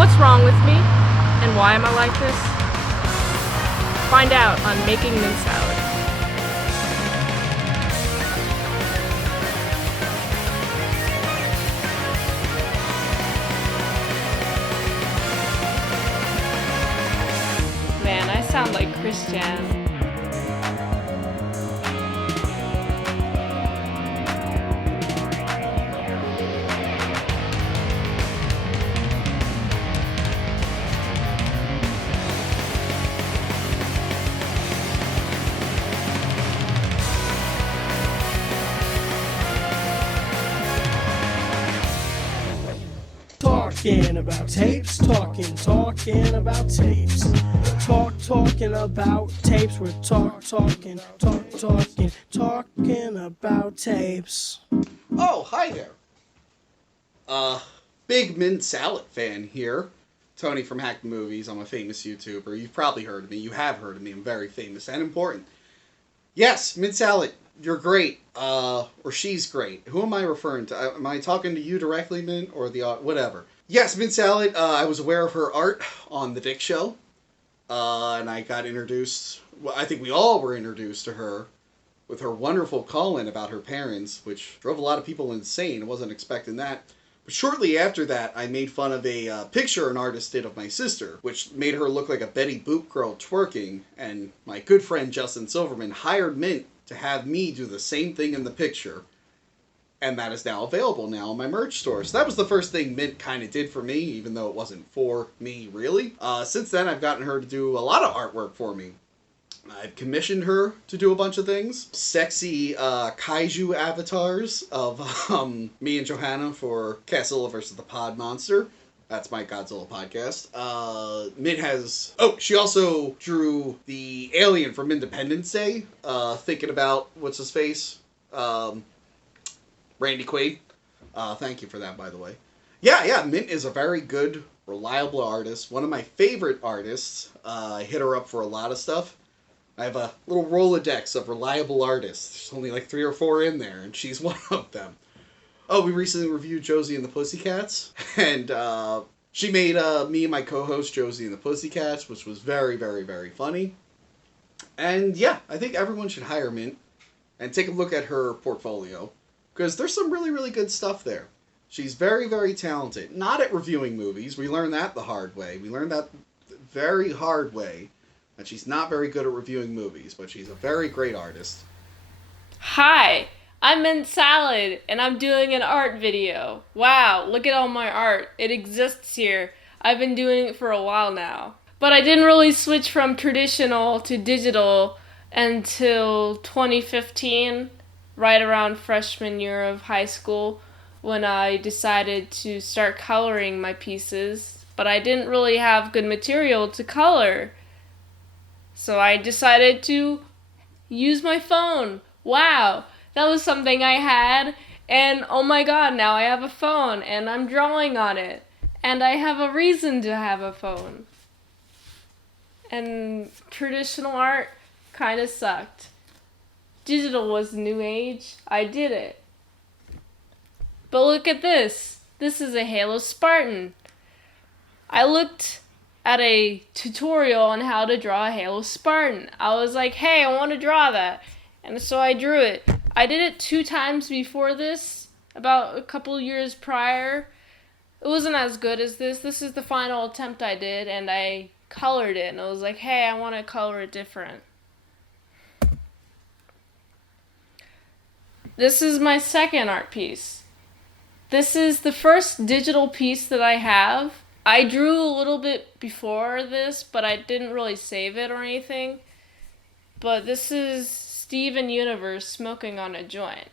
What's wrong with me? And why am I like this? Find out on Making Mint Salad. Man, I sound like Christian. Talking about tapes, talking about tapes. Talking about tapes. We're talking about tapes. Oh, hi there. Big Mint Salad fan here. Tony from Hack the Movies. I'm a famous YouTuber. You've probably heard of me. You have heard of me. I'm very famous and important. Yes, Mint Salad, you're great. Or she's great. Who am I referring to? Am I talking to you directly, Mint, or the whatever? Yes, Mint Salad. I was aware of her art on The Dick Show. And I got introduced, well, I think we all were introduced to her with her wonderful call-in about her parents, which drove a lot of people insane. I wasn't expecting that. But shortly after that, I made fun of a picture an artist did of my sister, which made her look like a Betty Boop girl twerking, and my good friend Justin Silverman hired Mint to have me do the same thing in the picture. And that is now available now in my merch store. So that was the first thing Mint kind of did for me, even though it wasn't for me, really. Since then, I've gotten her to do a lot of artwork for me. I've commissioned her to do a bunch of things. Sexy kaiju avatars of me and Johanna for Godzilla vs. the Pod Monster. That's my Godzilla podcast. Mint has... Oh, she also drew the alien from Independence Day. Thinking about, what's his face? Randy Quaid. Thank you for that, by the way. Yeah, Mint is a very good, reliable artist. One of my favorite artists. I hit her up for a lot of stuff. I have a little Rolodex of reliable artists. There's only like 3 or 4 in there, and she's one of them. Oh, we recently reviewed Josie and the Pussycats, and she made me and my co-host Josie and the Pussycats, which was very, very, very funny. And yeah, I think everyone should hire Mint and take a look at her portfolio, because there's some really, really good stuff there. She's very, very talented. Not at reviewing movies. We learned that the hard way. We learned that very hard way. And she's not very good at reviewing movies, but she's a very great artist. Hi, I'm Mint Salad, and I'm doing an art video. Wow, look at all my art. It exists here. I've been doing it for a while now. But I didn't really switch from traditional to digital until 2015, right around freshman year of high school, when I decided to start coloring my pieces. But I didn't really have good material to color. So I decided to use my phone. Wow, that was something I had, and oh my god, now I have a phone, and I'm drawing on it, and I have a reason to have a phone. And traditional art kind of sucked. Digital was the new age. I did it. But look at this. This is a Halo Spartan. I looked at a tutorial on how to draw a Halo Spartan. I was like, hey, I want to draw that. And so I drew it. I did it 2 times before this, about a couple years prior. It wasn't as good as this. This is the final attempt I did, and I colored it. And I was like, hey, I want to color it different. This is my second art piece. This is the first digital piece that I have. I drew a little bit before this, but I didn't really save it or anything. But this is Steven Universe smoking on a joint.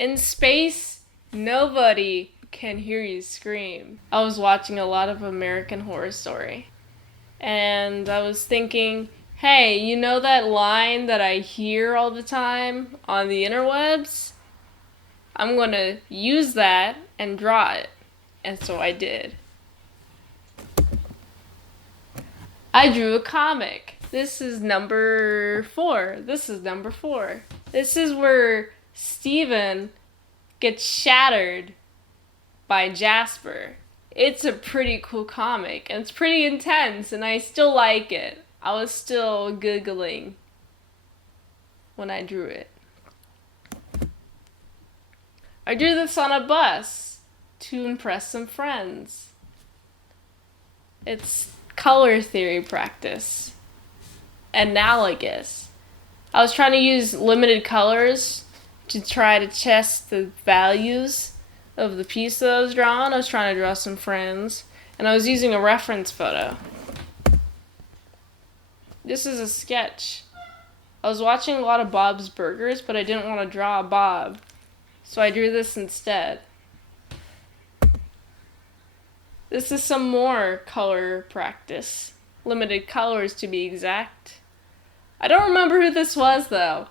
In space, nobody can hear you scream. I was watching a lot of American Horror Story. And I was thinking, hey, you know that line that I hear all the time on the interwebs? I'm going to use that and draw it. And so I did. I drew a comic. This is number 4. This is where Steven gets shattered by Jasper. It's a pretty cool comic, and it's pretty intense, and I still like it. I was still giggling when I drew it. I drew this on a bus to impress some friends. It's color theory practice. Analogous. I was trying to use limited colors to try to test the values of the piece that I was drawing. I was trying to draw some friends, and I was using a reference photo. This is a sketch. I was watching a lot of Bob's Burgers, but I didn't want to draw Bob, so I drew this instead. This is some more color practice. Limited colors, to be exact. I don't remember who this was, though.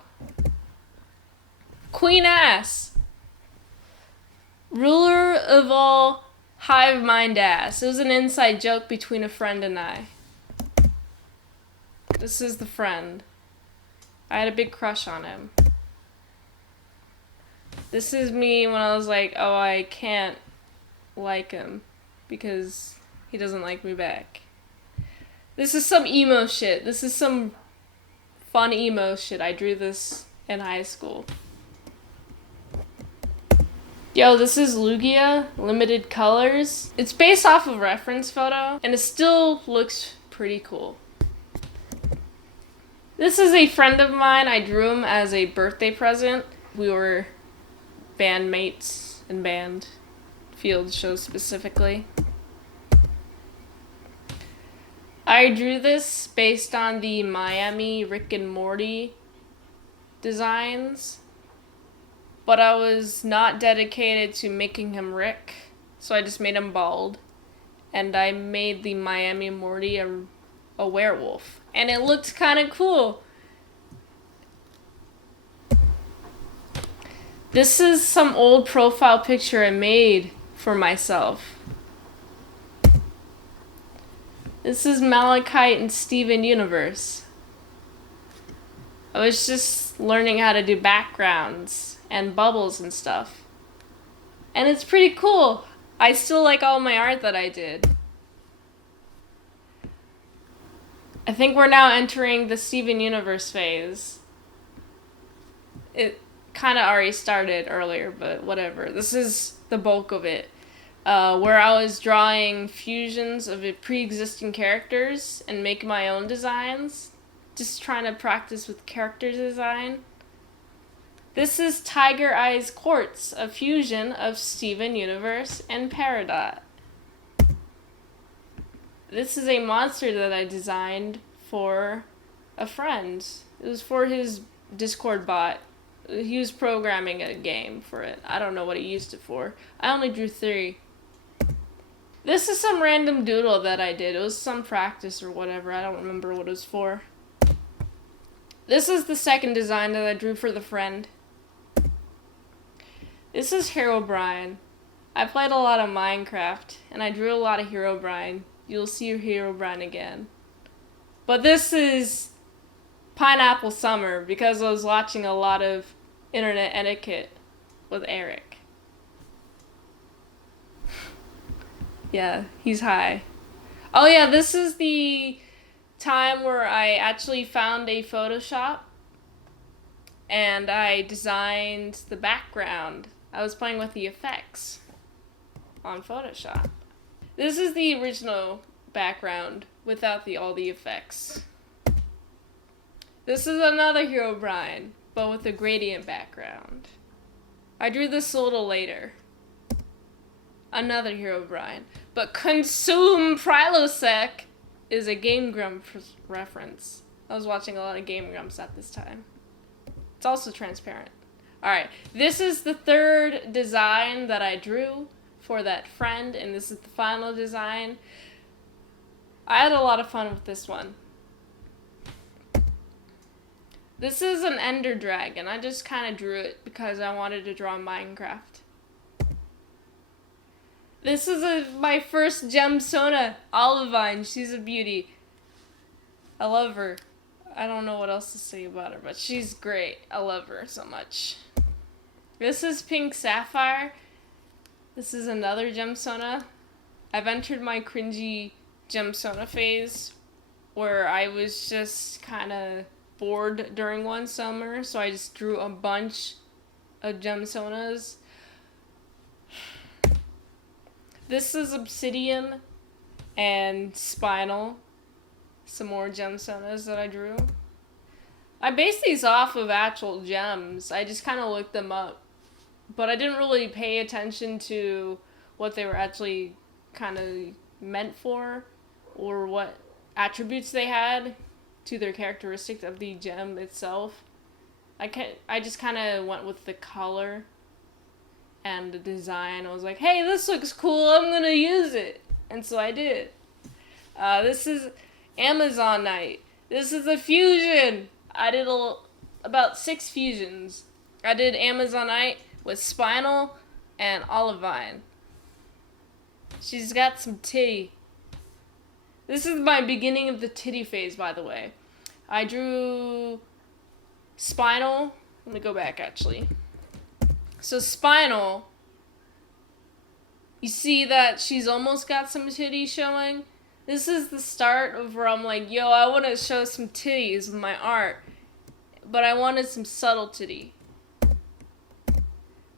Queen Ass. Ruler of all hive mind ass. It was an inside joke between a friend and I. This is the friend. I had a big crush on him. This is me when I was like, oh, I can't like him because he doesn't like me back. This is some emo shit. This is some fun emo shit. I drew this in high school. Yo, this is Lugia, limited colors. It's based off of a reference photo, and it still looks pretty cool. This is a friend of mine. I drew him as a birthday present. We were bandmates in band, field shows specifically. I drew this based on the Miami Rick and Morty designs, but I was not dedicated to making him Rick, so I just made him bald, and I made the Miami Morty a werewolf, and it looked kind of cool. This is some old profile picture I made for myself. This is Malachite and Steven Universe. I was just learning how to do backgrounds and bubbles and stuff. And it's pretty cool. I still like all my art that I did. I think we're now entering the Steven Universe phase. It kind of already started earlier, but whatever. This is the bulk of it. Where I was drawing fusions of pre-existing characters and make my own designs. Just trying to practice with character design. This is Tiger Eyes Quartz, a fusion of Steven Universe and Peridot. This is a monster that I designed for a friend. It was for his Discord bot. He was programming a game for it. I don't know what he used it for. I only drew 3. This is some random doodle that I did. It was some practice or whatever. I don't remember what it was for. This is the second design that I drew for the friend. This is Herobrine. I played a lot of Minecraft, and I drew a lot of Herobrine. You'll see Herobrine again. But this is Pineapple Summer, because I was watching a lot of internet etiquette with Eric. Yeah, he's high. Oh yeah, this is the time where I actually found a Photoshop and I designed the background. I was playing with the effects on Photoshop. This is the original background without all the effects. This is another Herobrine, but with a gradient background. I drew this a little later. Another Herobrine. But Consume Prilosec is a Game Grumps reference. I was watching a lot of Game Grumps at this time. It's also transparent. Alright, this is the third design that I drew for that friend, and this is the final design. I had a lot of fun with this one. This is an Ender Dragon. I just kind of drew it because I wanted to draw Minecraft. This is my first Gemsona, Olivine. She's a beauty. I love her. I don't know what else to say about her, but she's great. I love her so much. This is Pink Sapphire. This is another gemsona. I've entered my cringy gemsona phase where I was just kind of bored during one summer, so I just drew a bunch of gemsonas. This is obsidian and spinal. Some more gemsonas that I drew. I based these off of actual gems. I just kind of looked them up. But I didn't really pay attention to what they were actually kind of meant for or what attributes they had to their characteristics of the gem itself. I just kind of went with the color and the design. I was like, hey, this looks cool, I'm gonna use it. And so I did. This is Amazonite. This is a fusion. I did about 6 fusions. I did Amazonite with spinal and olivine. She's got some titty. This is my beginning of the titty phase, by the way. I drew spinal. Let me go back, actually. So spinal, you see that she's almost got some titty showing? This is the start of where I'm like, yo, I want to show some titties with my art. But I wanted some subtle titty.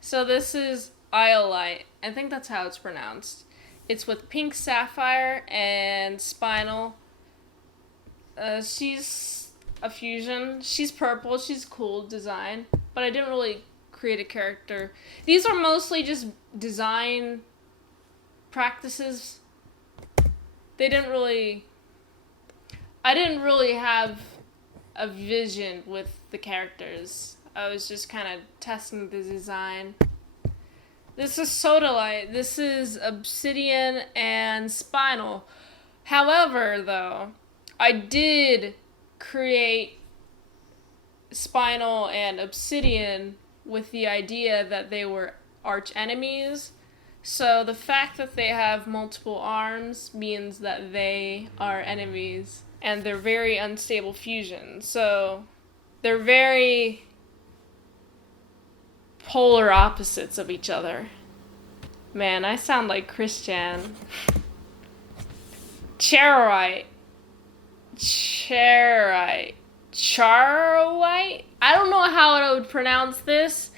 So this is iolite. I think that's how it's pronounced. It's with pink sapphire and spinal. She's a fusion. She's purple. She's cool design. But I didn't really create a character. These are mostly just design practices. I didn't really have a vision with the characters. I was just kind of testing the design. This is sodalite. This is obsidian and spinal. However, though, I did create spinal and obsidian with the idea that they were arch enemies. So the fact that they have multiple arms means that they are enemies. And they're very unstable fusions. So they're very polar opposites of each other. Man, I sound like Christian. Charoite. I don't know how I would pronounce this,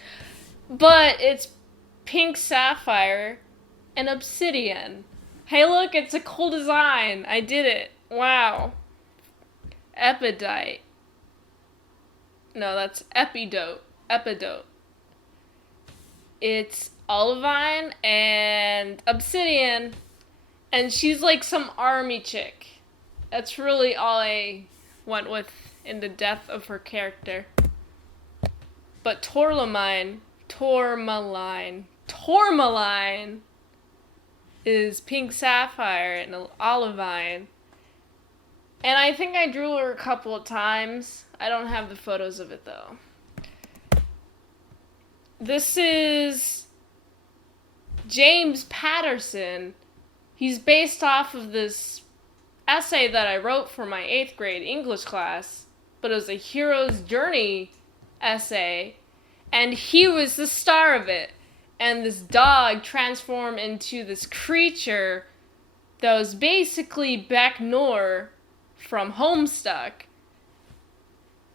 but it's pink sapphire and obsidian. Hey look, it's a cool design. I did it. Wow. Epidite. No, that's epidote. It's olivine and obsidian, and she's like some army chick. That's really all I went with in the depth of her character. But tourmaline is pink sapphire and olivine. And I think I drew her a couple of times. I don't have the photos of it, though. This is James Patterson. He's based off of this essay that I wrote for my 8th grade English class, but it was a hero's journey essay, and he was the star of it. And this dog transformed into this creature that was basically Beck Nor from Homestuck.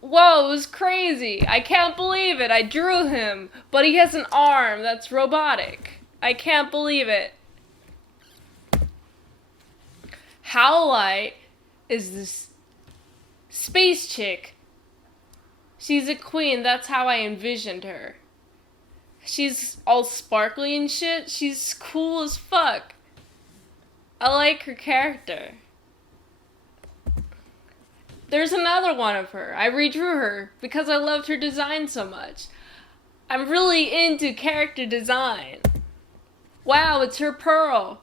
Whoa, it was crazy. I can't believe it. I drew him, but he has an arm that's robotic. I can't believe it. Howlite is this space chick. She's a queen. That's how I envisioned her. She's all sparkly and shit. She's cool as fuck. I like her character. There's another one of her. I redrew her because I loved her design so much. I'm really into character design. Wow, it's her pearl.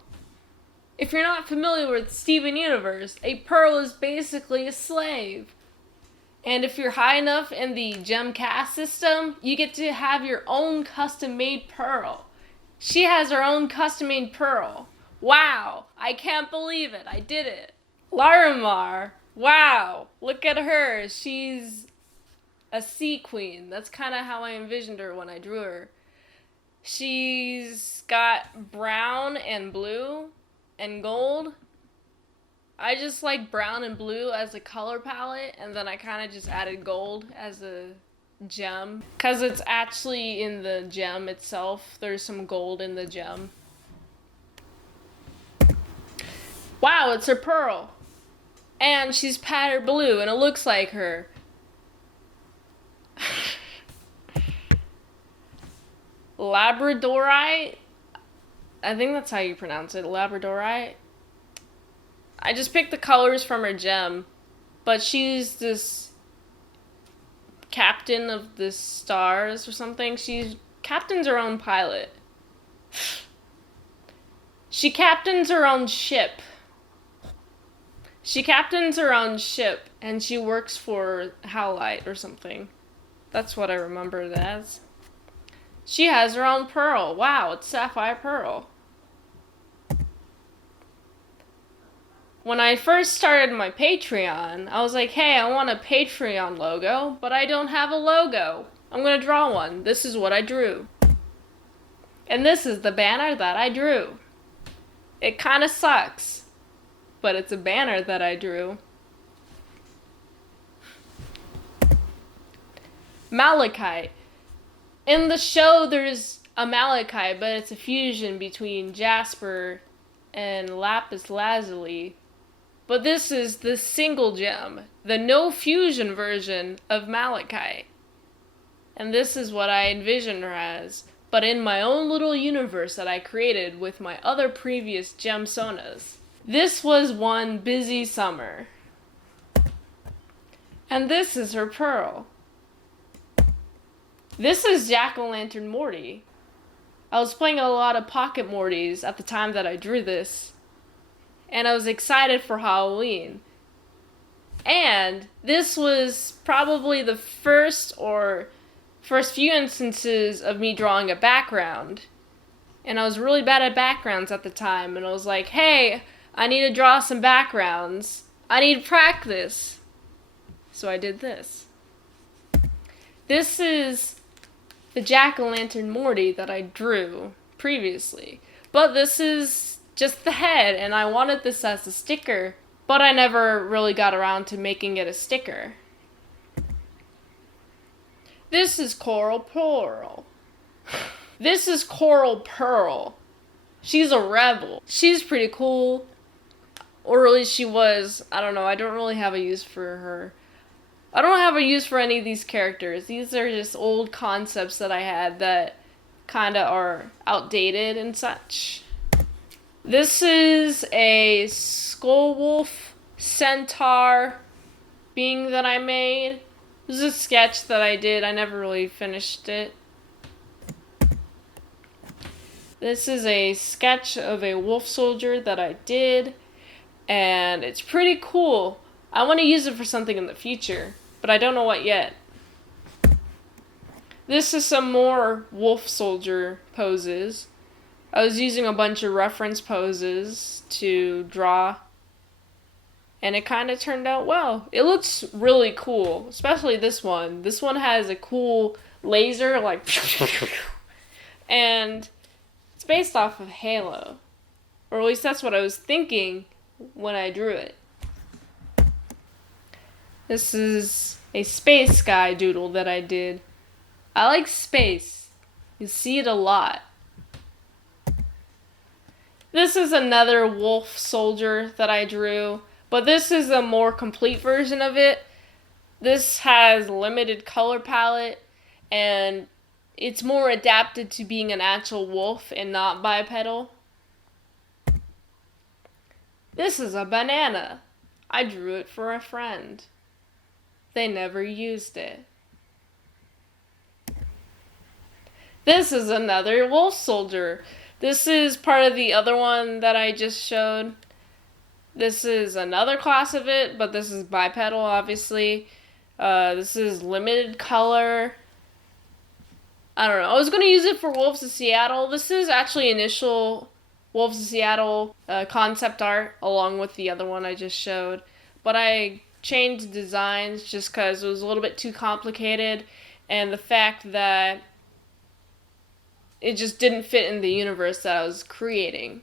If you're not familiar with Steven Universe, a pearl is basically a slave. And if you're high enough in the gem caste system, you get to have your own custom-made pearl. She has her own custom-made pearl. Wow, I can't believe it. I did it. Larimar. Wow, look at her. She's a sea queen. That's kind of how I envisioned her when I drew her. She's got brown and blue and gold. I just like brown and blue as a color palette, and then I kind of just added gold as a gem. Because it's actually in the gem itself. There's some gold in the gem. Wow, it's her pearl. And she's patterned blue, and it looks like her. Labradorite? I think that's how you pronounce it. Labradorite? I just picked the colors from her gem. But she's this captain of the stars or something. She captains her own pilot. She captains her own ship. She captains her own ship, and she works for Howlite or something. That's what I remember it as. She has her own pearl. Wow, it's Sapphire Pearl. When I first started my Patreon, I was like, hey, I want a Patreon logo, but I don't have a logo. I'm gonna draw one. This is what I drew. And this is the banner that I drew. It kinda sucks, but it's a banner that I drew. Malachite. In the show, there's a malachite, but it's a fusion between jasper and lapis lazuli. But this is the single gem, the no fusion version of malachite. And this is what I envisioned her as, but in my own little universe that I created with my other previous gem sonas. This was one busy summer. And this is her pearl. This is Jack-o'-lantern Morty. I was playing a lot of Pocket Mortys at the time that I drew this, and I was excited for Halloween. And this was probably the first few instances of me drawing a background. And I was really bad at backgrounds at the time, and I was like, hey, I need to draw some backgrounds. I need practice. So I did this. This is the Jack-o'-lantern Morty that I drew previously. But this is just the head, and I wanted this as a sticker, but I never really got around to making it a sticker. This is Coral Pearl. This is Coral Pearl. She's a rebel. She's pretty cool. Or at least she was. I don't know. I don't really have a use for her. I don't have a use for any of these characters. These are just old concepts that I had that kind of are outdated and such. This is a skull wolf centaur being that I made. This is a sketch that I did. I never really finished it. This is a sketch of a wolf soldier that I did, and it's pretty cool. I want to use it for something in the future, but I don't know what yet. This is some more wolf soldier poses. I was using a bunch of reference poses to draw, and it kind of turned out well. It looks really cool, especially this one. This one has a cool laser, like, and it's based off of Halo. Or at least that's what I was thinking when I drew it. This is a space guy doodle that I did. I like space. You see it a lot. This is another wolf soldier that I drew, but this is a more complete version of it. This has limited color palette, and it's more adapted to being an actual wolf and not bipedal. This is a banana. I drew it for a friend. They never used it. This is another wolf soldier. This is part of the other one that I just showed. This is another class of it, but this is bipedal, obviously. This is limited color. I don't know. I was going to use it for Wolves of Seattle. This is actually initial Wolves of Seattle concept art, along with the other one I just showed. But I changed designs just because it was a little bit too complicated, and the fact that it just didn't fit in the universe that I was creating.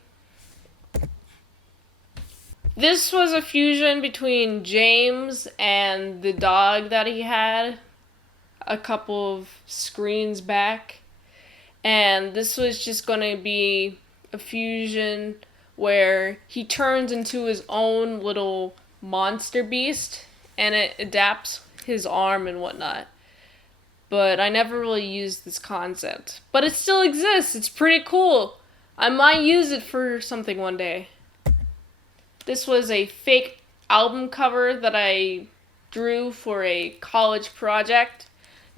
This was a fusion between James and the dog that he had a couple of screens back. And this was just going to be a fusion where he turns into his own little monster beast and it adapts his arm and whatnot. But I never really used this concept. But it still exists. It's pretty cool. I might use it for something one day. This was a fake album cover that I drew for a college project.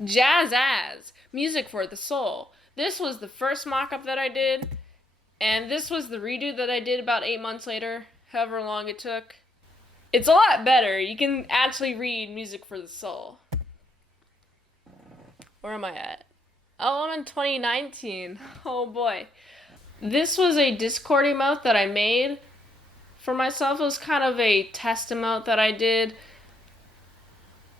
Jazz Music for the Soul. This was the first mock-up that I did, and this was the redo that I did about 8 months later, however long it took. It's a lot better. You can actually read Music for the Soul. Where am I at? Oh, I'm in 2019. Oh boy. This was a Discord emote that I made for myself. It was kind of a test emote that I did.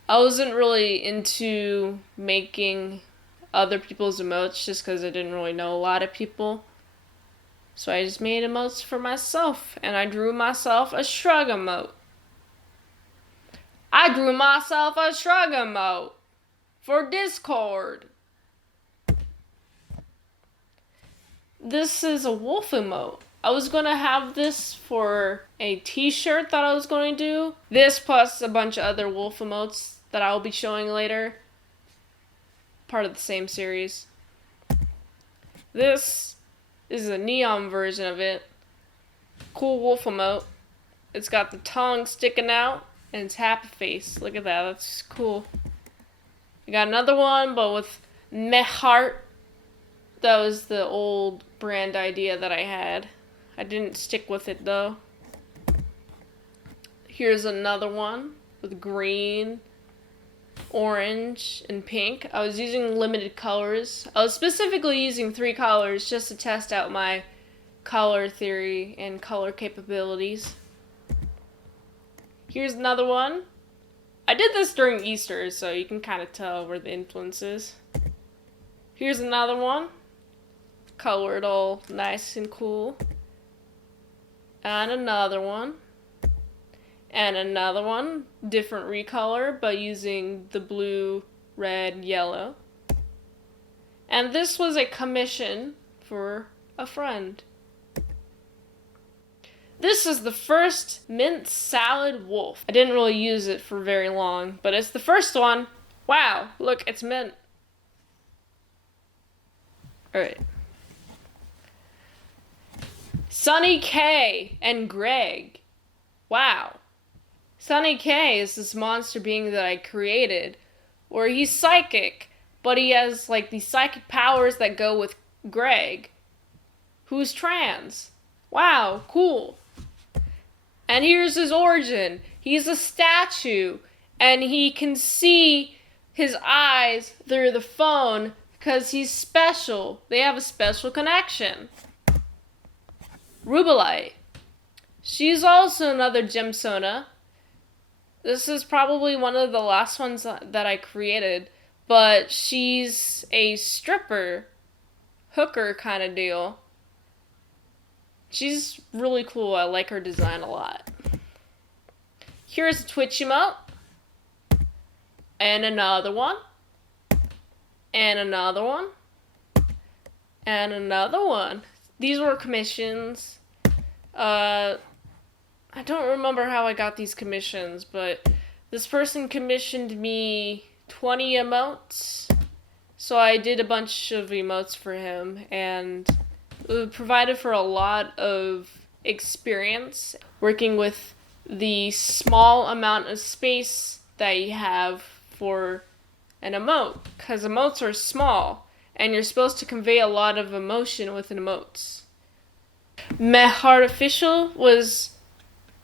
I wasn't really into making other people's emotes just because I didn't really know a lot of people. So I just made emotes for myself, and I drew myself a shrug emote. I drew myself a shrug emote for Discord. This is a wolf emote. I was going to have this for a t-shirt that I was going to do. This plus a bunch of other wolf emotes that I'll be showing later. Part of the same series. This is a neon version of it. Cool wolf emote. It's got the tongue sticking out and it's happy face. Look at that. That's cool. I got another one, but with meh heart. That was the old brand idea that I had. I didn't stick with it though. Here's another one with green, orange, and pink. I was using limited colors. I was specifically using 3 colors just to test out my color theory and color capabilities. Here's another one. I did this during Easter, so you can kind of tell where the influence is. Here's another one. Colored all nice and cool. And another one. And another one. Different recolor, but using the blue, red, yellow. And this was a commission for a friend. This is the first mint salad wolf. I didn't really use it for very long, but it's the first one. Wow, look, it's mint. Alright. Sonny K and Greg. Wow. Sonny K is this monster being that I created, where he's psychic, but he has like these psychic powers that go with Greg, who's trans. Wow, cool. And here's his origin. He's a statue, and he can see his eyes through the phone because he's special. They have a special connection. Rubelite. She's also another gemsona. This is probably one of the last ones that I created, but she's a stripper, hooker kind of deal. She's really cool. I like her design a lot. Here's a Twitch emote. And another one. And another one. And another one. These were commissions. I don't remember how I got these commissions, but this person commissioned me 20 emotes. So I did a bunch of emotes for him, and it provided for a lot of experience working with the small amount of space that you have for an emote, because emotes are small and you're supposed to convey a lot of emotion with emotes. Meh Artificial was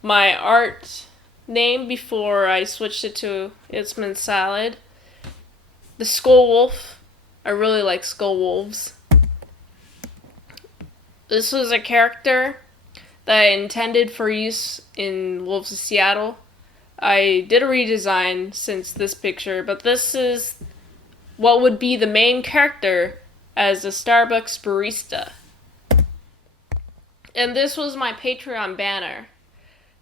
my art name before I switched it to Itsmintsalad. The Skull Wolf. I really like skull wolves. This was a character that I intended for use in Wolves of Seattle. I did a redesign since this picture, but this is what would be the main character as a Starbucks barista. And this was my Patreon banner.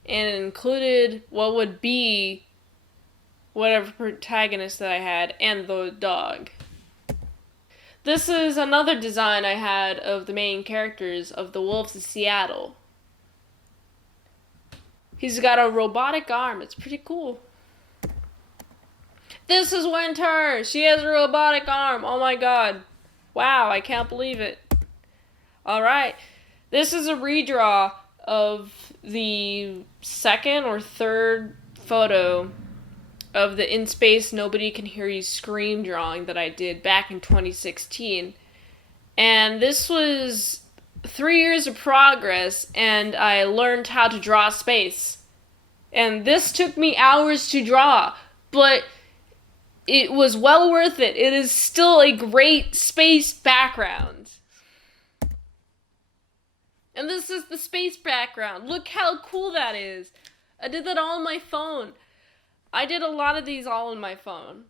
And it included what would be whatever protagonist that I had and the dog. This is another design I had of the main characters of the Wolves of Seattle. He's got a robotic arm. It's pretty cool. This is Winter. She has a robotic arm. Oh my god. Wow, I can't believe it. Alright. This is a redraw of the second or third photo of the In Space Nobody Can Hear You Scream drawing that I did back in 2016. And this was 3 years of progress, and I learned how to draw space. And this took me hours to draw, but it was well worth it. It is still a great space background. And this is the space background. Look how cool that is. I did that all on my phone. I did a lot of these all on my phone.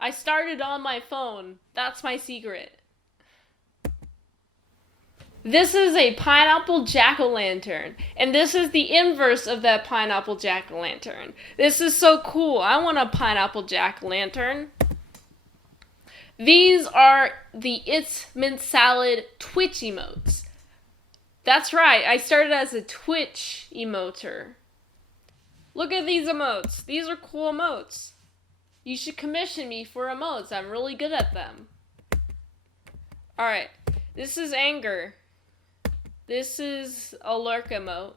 I started on my phone. That's my secret. This is a pineapple jack-o'-lantern. And this is the inverse of that pineapple jack-o'-lantern. This is so cool. I want a pineapple jack-o'-lantern. These are the Itsmintsalad Twitch emotes. That's right, I started as a Twitch emoter. Look at these emotes. These are cool emotes. You should commission me for emotes. I'm really good at them. Alright, this is anger. This is a lurk emote.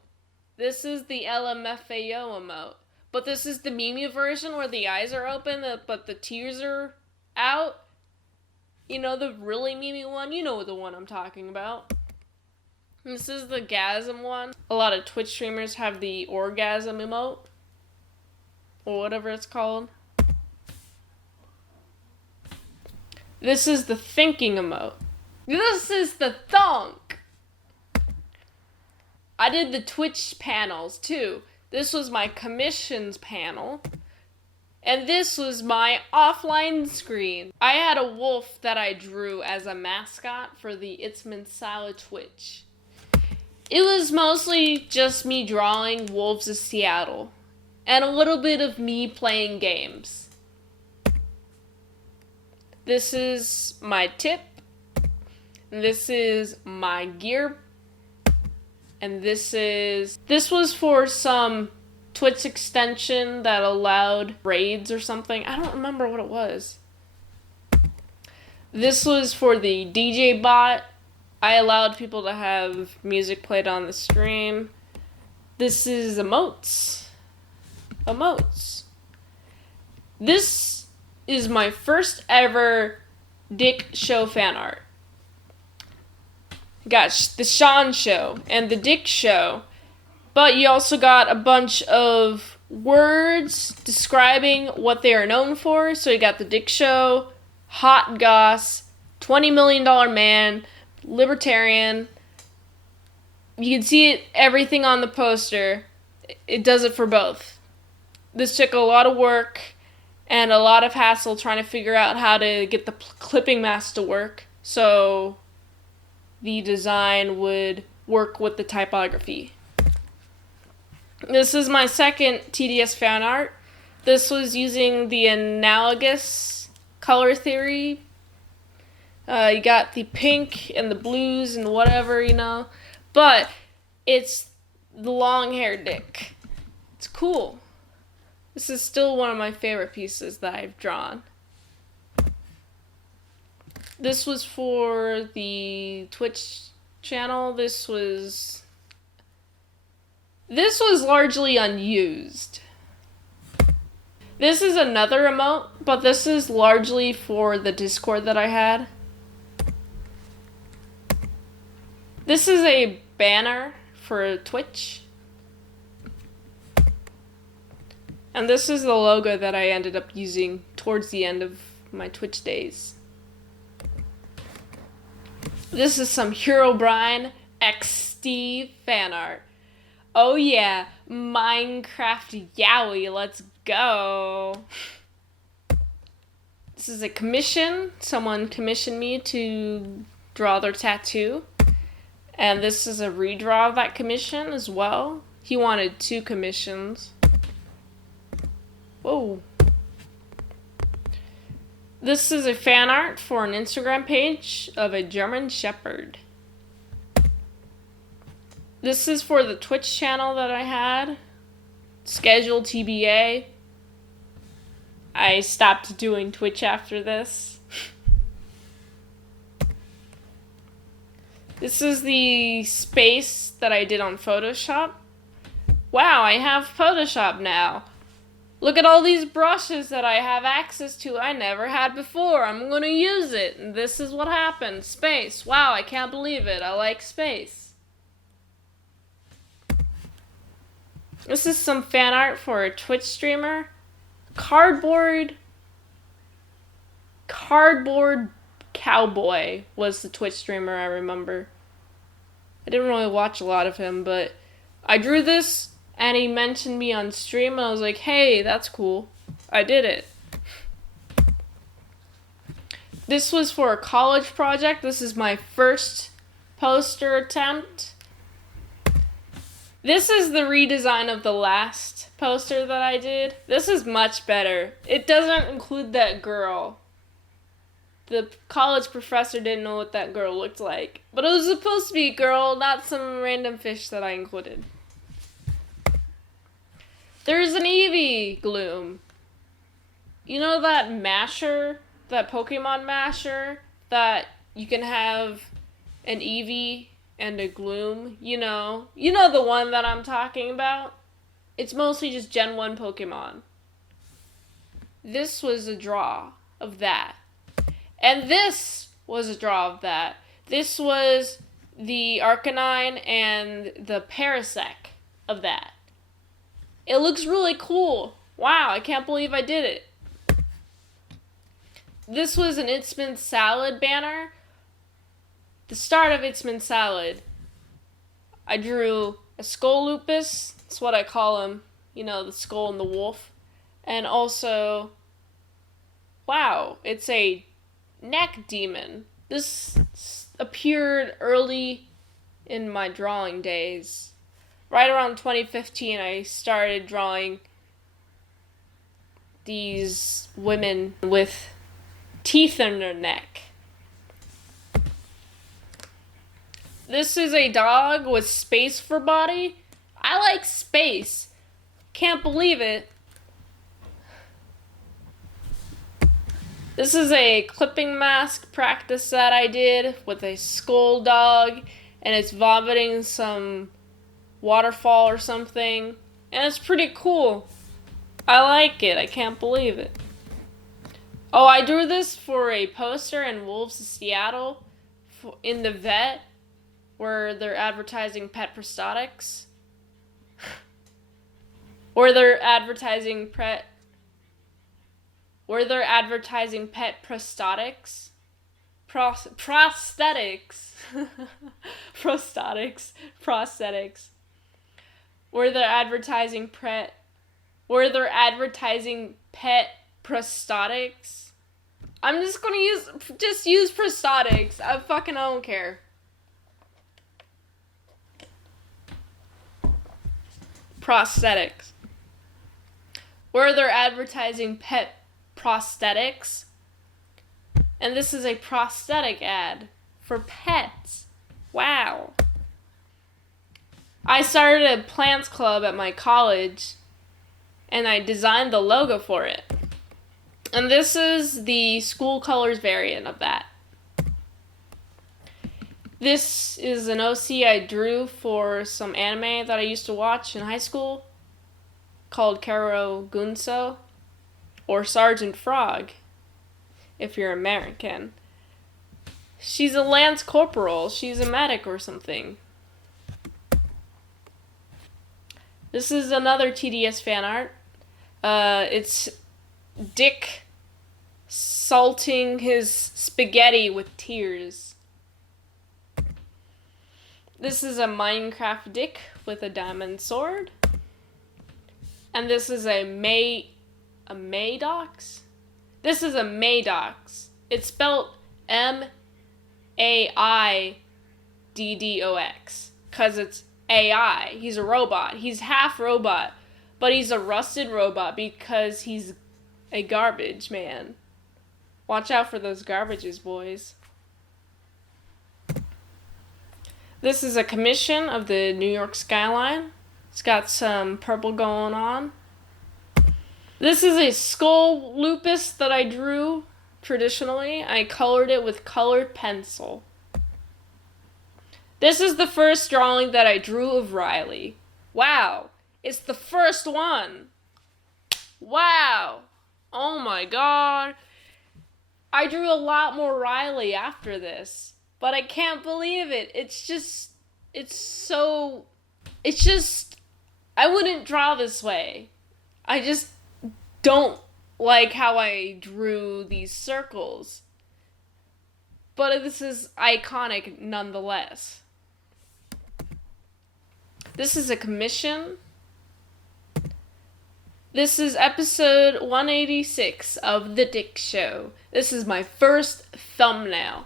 This is the LMFAO emote. But this is the meme version where the eyes are open but the tears are out. You know, the really meme one? You know the one I'm talking about. This is the gasm one. A lot of Twitch streamers have the orgasm emote. Or whatever it's called. This is the thinking emote. This is the thunk. I did the Twitch panels too. This was my commissions panel. And this was my offline screen. I had a wolf that I drew as a mascot for the Itsmintsalad Twitch. It was mostly just me drawing Wolves of Seattle, and a little bit of me playing games. This is my tip, this is my gear, and this was for some Twitch extension that allowed raids or something. I don't remember what it was. This was for the DJ bot. I allowed people to have music played on the stream. This is emotes. Emotes. This is my first ever Dick Show fan art. Got the Sean Show and the Dick Show. But you also got a bunch of words describing what they are known for. So you got the Dick Show, Hot Goss, $20 million man, Libertarian. You can see it, everything on the poster. It does it for both. This took a lot of work and a lot of hassle trying to figure out how to get the clipping mask to work so the design would work with the typography. This is my second TDS fan art. This was using the analogous color theory. You got the pink and the blues and whatever, you know. But it's the long-haired dick. It's cool. This is still one of my favorite pieces that I've drawn. This was for the Twitch channel. This was largely unused. This is another emote, but this is largely for the Discord that I had. This is a banner for Twitch. And this is the logo that I ended up using towards the end of my Twitch days. This is some Herobrine x Steve fan art. Oh yeah, Minecraft Yowie, let's go. This is a commission. Someone commissioned me to draw their tattoo. And this is a redraw of that commission as well. He wanted 2 commissions. Whoa. This is a fan art for an Instagram page of a German Shepherd. This is for the Twitch channel that I had. Scheduled TBA. I stopped doing Twitch after this. This is the space that I did on Photoshop. Wow, I have Photoshop now. Look at all these brushes that I have access to I never had before. I'm gonna use it. And this is what happened. Space. Wow, I can't believe it. I like space. This is some fan art for a Twitch streamer. Cardboard Cowboy was the Twitch streamer I remember. I didn't really watch a lot of him, but I drew this and he mentioned me on stream and I was like, hey, that's cool. I did it. This was for a college project. This is my first poster attempt. This is the redesign of the last poster that I did. This is much better. It doesn't include that girl. The college professor didn't know what that girl looked like. But it was supposed to be a girl, not some random fish that I included. There's an Eevee Gloom. You know that masher, that Pokemon masher, that you can have an Eevee and a Gloom, you know the one that I'm talking about? It's mostly just Gen 1 Pokemon. This was a draw of that. And this was a draw of that. This was the Arcanine and the Parasect of that. It looks really cool. Wow, I can't believe I did it. This was an Itsmintsalad banner. The start of Itsmintsalad. I drew a skull lupus. That's what I call him. You know, the skull and the wolf. And also, wow, it's a neck demon. This appeared early in my drawing days. Right around 2015, I started drawing these women with teeth in their neck. This is a dog with space for body. I like space. Can't believe it. This is a clipping mask practice that I did with a skull dog, and it's vomiting some waterfall or something, and it's pretty cool. I like it. I can't believe it. Oh, I drew this for a poster in Wolves of Seattle in the vet where they're advertising pet prosthetics. Where they're advertising pet prosthetics. Prosthetics. Prosthetics. Where they're advertising pet prosthetics. I'm just gonna use prosthetics. I don't care. Prosthetics. Where they're advertising pet prosthetics. And this is a prosthetic ad for pets. Wow. I started a plants club at my college, and I designed the logo for it. And this is the school colors variant of that. This is an OC I drew for some anime that I used to watch in high school called Kero Gunso, or Sergeant Frog, if you're American. She's a lance corporal. She's a medic or something. This is another TDS fan art. It's Dick salting his spaghetti with tears. This is a Minecraft Dick with a diamond sword. And this is a Madox? This is a Maddox. It's spelled Maiddox, because it's AI. He's a robot. He's half robot, but he's a rusted robot because he's a garbage man. Watch out for those garbages, boys. This is a commission of the New York skyline. It's got some purple going on. This is a skull lupus that I drew traditionally. I colored it with colored pencil. This is the first drawing that I drew of Riley. Wow, it's the first one. Wow, oh my god. I drew a lot more Riley after this, but I can't believe it. I wouldn't draw this way. I just don't like how I drew these circles. But this is iconic nonetheless. This is a commission. This is episode 186 of The Dick Show. This is my first thumbnail.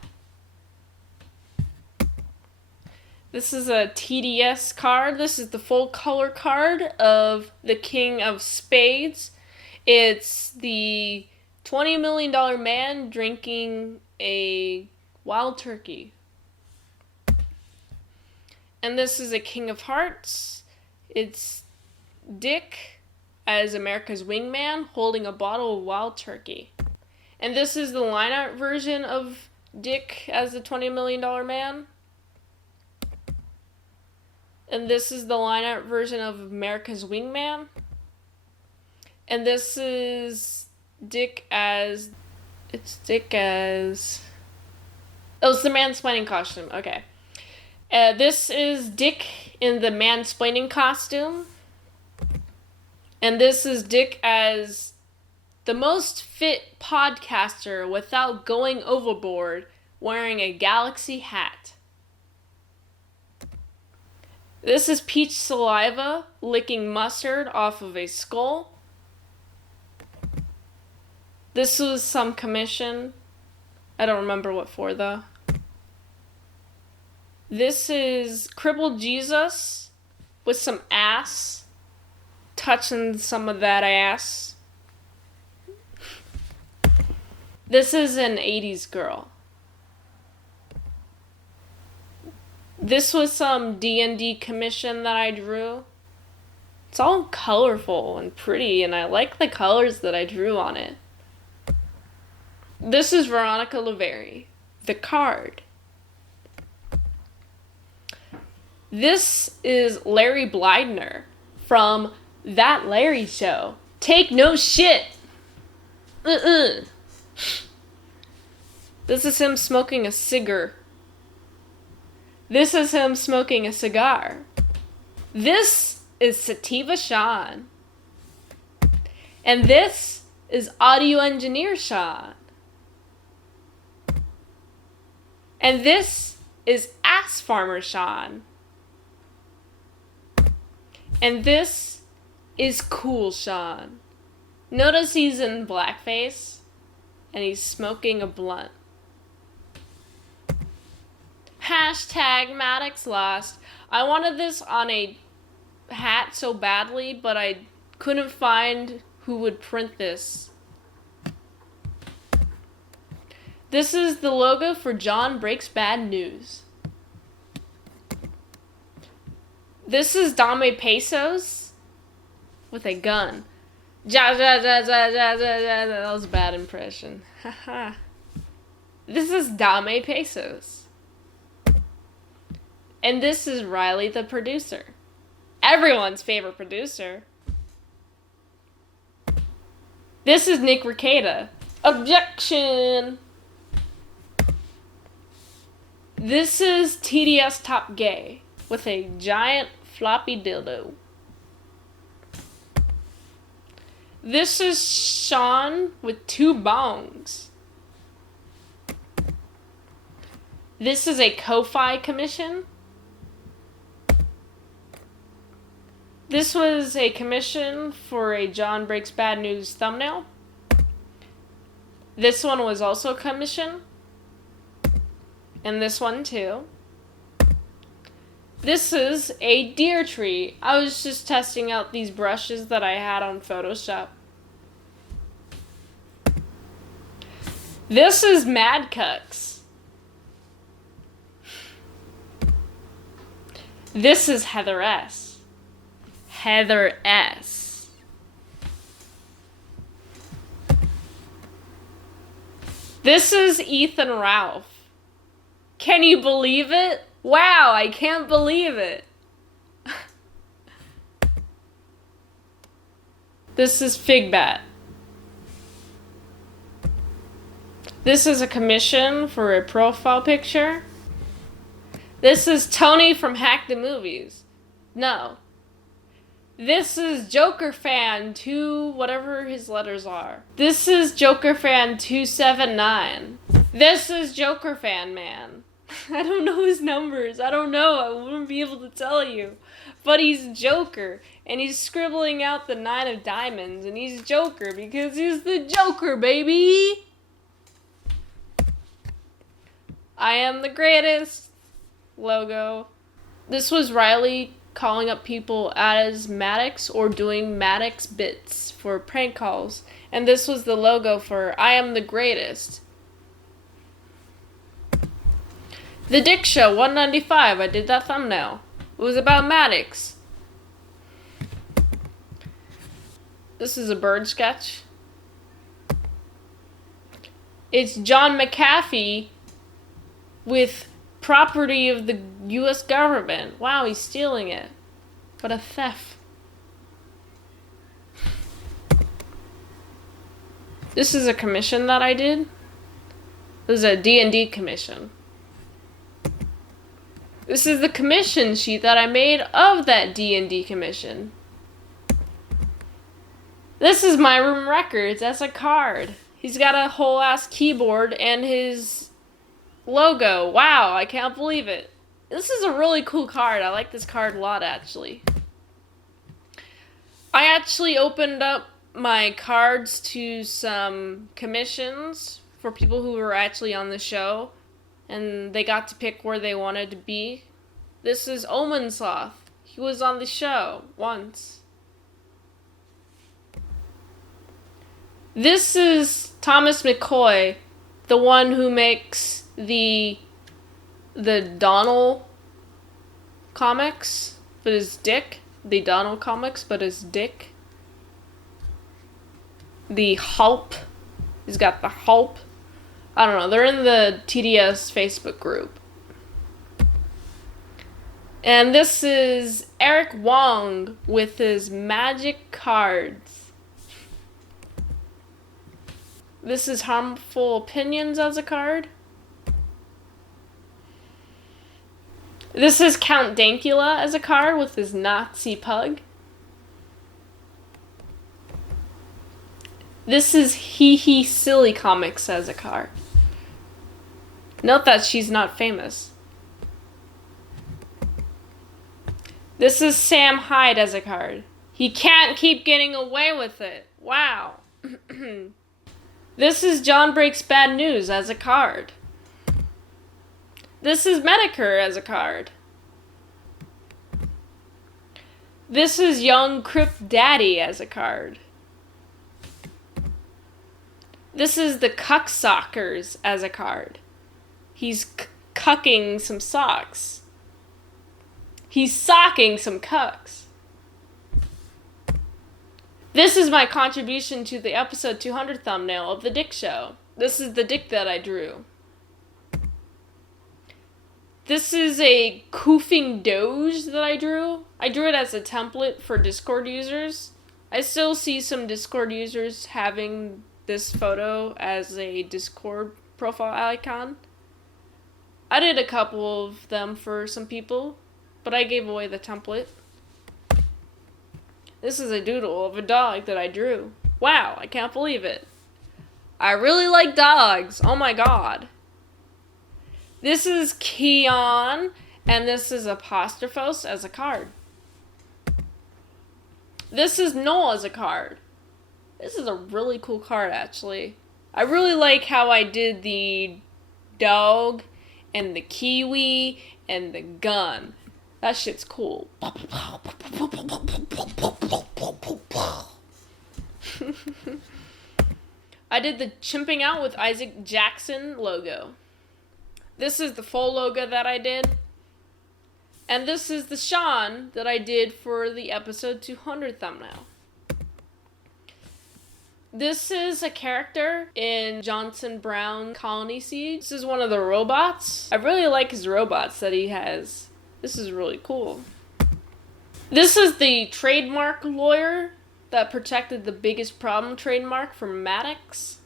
This is a TDS card. This is the full color card of the King of Spades. It's the $20 million man drinking a wild turkey. And this is a King of Hearts. It's Dick as America's wingman holding a bottle of wild turkey. And this is the line art version of Dick as the $20 million man. And this is the line art version of America's wingman. And this is Dick as... Oh, it's the mansplaining costume. Okay. This is Dick in the mansplaining costume. And this is Dick as the most fit podcaster without going overboard, wearing a galaxy hat. This is Peach Saliva licking mustard off of a skull. This was some commission. I don't remember what for though. This is Crippled Jesus with some ass. Touching some of that ass. This is an 80s girl. This was some D&D commission that I drew. It's all colorful and pretty, and I like the colors that I drew on it. This is Veronica Laveri, the card. This is Larry Blydner from That Larry Show. Take no shit. This is him smoking a cigar. This is him smoking a cigar. This is Sativa Sean. And this is Audio Engineer Sean. And this is Ass Farmer Sean. And this is Cool Sean. Notice he's in blackface and he's smoking a blunt. Hashtag Maddox lost. I wanted this on a hat so badly, but I couldn't find who would print this. This is the logo for John Breaks Bad News. This is Dame Pesos with a gun. That was a bad impression. This is Dame Pesos. And this is Riley the producer. Everyone's favorite producer. This is Nick Rekieta. Objection! This is TDS Top Gay with a giant floppy dildo. This is Sean with 2 bongs. This is a Ko-Fi commission. This was a commission for a John Breaks Bad News thumbnail. This one was also commission. And this one too. This is a deer tree. I was just testing out these brushes that I had on Photoshop. This is Mad Cucks. This is Heather S. Heather S. This is Ethan Ralph. Can you believe it? Wow, I can't believe it. This is Figbat. This is a commission for a profile picture. This is Tony from Hack the Movies. No. This is Joker Fan 2, whatever his letters are. This is Joker Fan 279. This is Joker Fan Man. I don't know his numbers. I don't know. I wouldn't be able to tell you. But he's Joker. And he's scribbling out the 9 of diamonds. And he's Joker because he's the Joker, baby. I am the greatest. Logo. This was Riley calling up people as Maddox or doing Maddox bits for prank calls. And this was the logo for I am the greatest. The Dick Show 195, I did that thumbnail. It was about Maddox. This is a bird sketch. It's John McAfee with property of the U.S. government. Wow, he's stealing it. What a theft. This is a commission that I did. This is a D&D commission. This is the commission sheet that I made of that D&D commission. This is My Room Records as a card. He's got a whole ass keyboard and his logo. Wow, I can't believe it. This is a really cool card. I like this card a lot, actually. I actually opened up my cards to some commissions for people who were actually on the show, and they got to pick where they wanted to be. This is Omensloth. He was on the show once. This is Thomas McCoy, the one who makes the Donald comics, but his dick. The Donald comics, but his dick. The Hulp. He's got the Hulp. I don't know. They're in the TDS Facebook group. And this is Eric Wong with his magic cards. This is Harmful Opinions as a card. This is Count Dankula as a card with his Nazi pug. This is Hee Hee Silly Comics as a card. Note that she's not famous. This is Sam Hyde as a card. He can't keep getting away with it. Wow. This is John Breaks Bad News as a card. This is Medicare as a card. This is Young Crypt Daddy as a card. This is the Cucksockers as a card. He's cucking some socks. He's socking some cucks. This is my contribution to the episode 200 thumbnail of The Dick Show. This is the dick that I drew. This is a Koofing Doge that I drew. I drew it as a template for Discord users. I still see some Discord users having this photo as a Discord profile icon. I did a couple of them for some people, but I gave away the template. This is a doodle of a dog that I drew. Wow, I can't believe it. I really like dogs. Oh my god. This is Keon, and this is Apostrophos as a card. This is Noel as a card. This is a really cool card, actually. I really like how I did the dog and the kiwi and the gun. That shit's cool. I did the Chimping Out with Isaac Jackson logo. This is the full logo that I did. And this is the Sean that I did for the episode 200 thumbnail. This is a character in Johnson Brown Colony Siege. This is one of the robots. I really like his robots that he has. This is really cool. This is the trademark lawyer that protected the biggest problem trademark from Maddox.